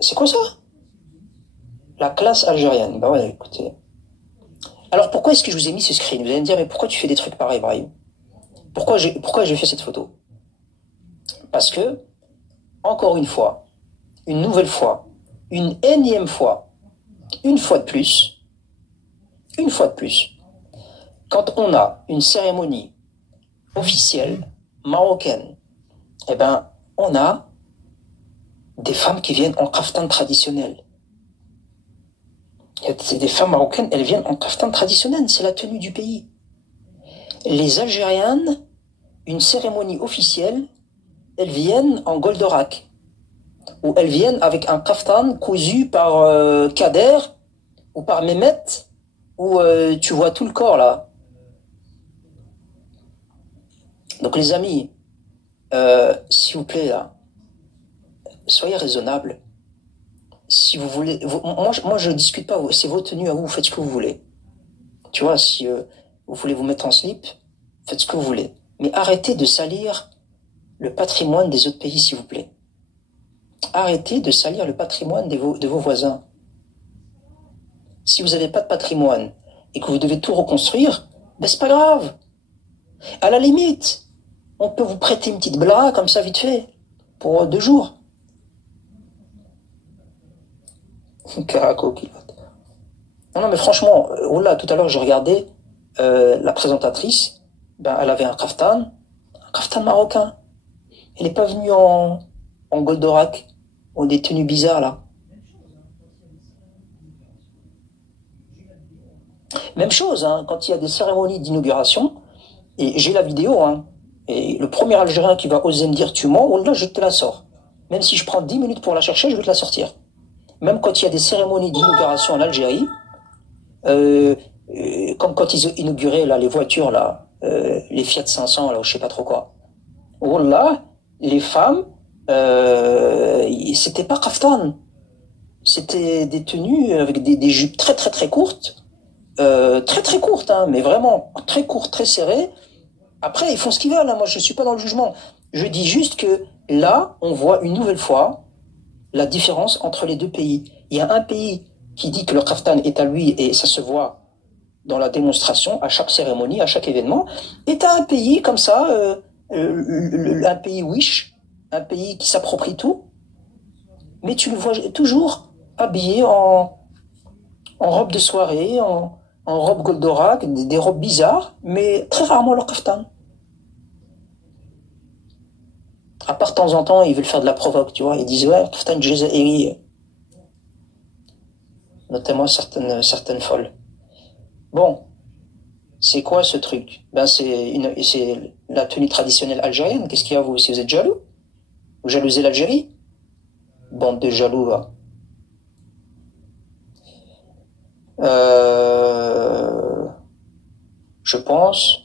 C'est quoi ça? La classe algérienne. Bah ouais, écoutez. Alors pourquoi est-ce que je vous ai mis ce screen? Vous allez me dire, mais pourquoi tu fais des trucs pareils, Brahim? Pourquoi j'ai fait cette photo? Parce que, encore une fois, une nouvelle fois, une énième fois, une fois de plus, quand on a une cérémonie officielle marocaine, eh ben, on a des femmes qui viennent en kaftan traditionnel. C'est des femmes marocaines, elles viennent en kaftan traditionnel, c'est la tenue du pays. Les Algériennes, une cérémonie officielle, elles viennent en goldorak. Ou elles viennent avec un kaftan cousu par Kader ou par Mehmet, où tu vois tout le corps là. Donc les amis, s'il vous plaît là, soyez raisonnables. Si vous voulez, moi je discute pas, c'est vos tenues à vous, vous faites ce que vous voulez. Tu vois, si vous voulez vous mettre en slip, faites ce que vous voulez. Mais arrêtez de salir le patrimoine des autres pays, s'il vous plaît. Arrêtez de salir le patrimoine de vos voisins. Si vous n'avez pas de patrimoine et que vous devez tout reconstruire, ben c'est pas grave. À la limite, on peut vous prêter une petite blara comme ça vite fait, pour 2 jours. Non mais franchement, là tout à l'heure je regardais la présentatrice, ben elle avait un kaftan marocain. Elle n'est pas venue en goldorak ou des tenues bizarres là. Même chose, hein, quand il y a des cérémonies d'inauguration, et j'ai la vidéo, hein, et le premier Algérien qui va oser me dire tu mens, oh là, je te la sors. Même si je prends 10 minutes pour la chercher, je vais te la sortir. Même quand il y a des cérémonies d'inauguration en Algérie, comme quand ils ont inauguré là, les voitures, là, les Fiat 500, là, ou je sais pas trop quoi. Oh là, les femmes, c'était pas kaftan. C'était des tenues avec des jupes très très très courtes. Très très courtes, hein, mais vraiment très courtes, très serrées. Après, ils font ce qu'ils veulent, hein. Moi, je suis pas dans le jugement. Je dis juste que là, on voit une nouvelle fois la différence entre les deux pays. Il y a un pays qui dit que le kaftan est à lui et ça se voit dans la démonstration, à chaque cérémonie, à chaque événement. Et t'as un pays comme ça, un pays wish, un pays qui s'approprie tout, mais tu le vois toujours habillé en robe de soirée, en robe goldorak, des robes bizarres, mais très rarement le kaftan. À part de temps en temps, ils veulent faire de la provoque, tu vois. Ils disent, ouais, kaftan jazairi. Notamment certaines folles. Bon. C'est quoi ce truc? Ben, c'est la tenue traditionnelle algérienne. Qu'est-ce qu'il y a, vous? Si vous êtes jaloux? Vous jalousez l'Algérie? Bande de jaloux, là. Je pense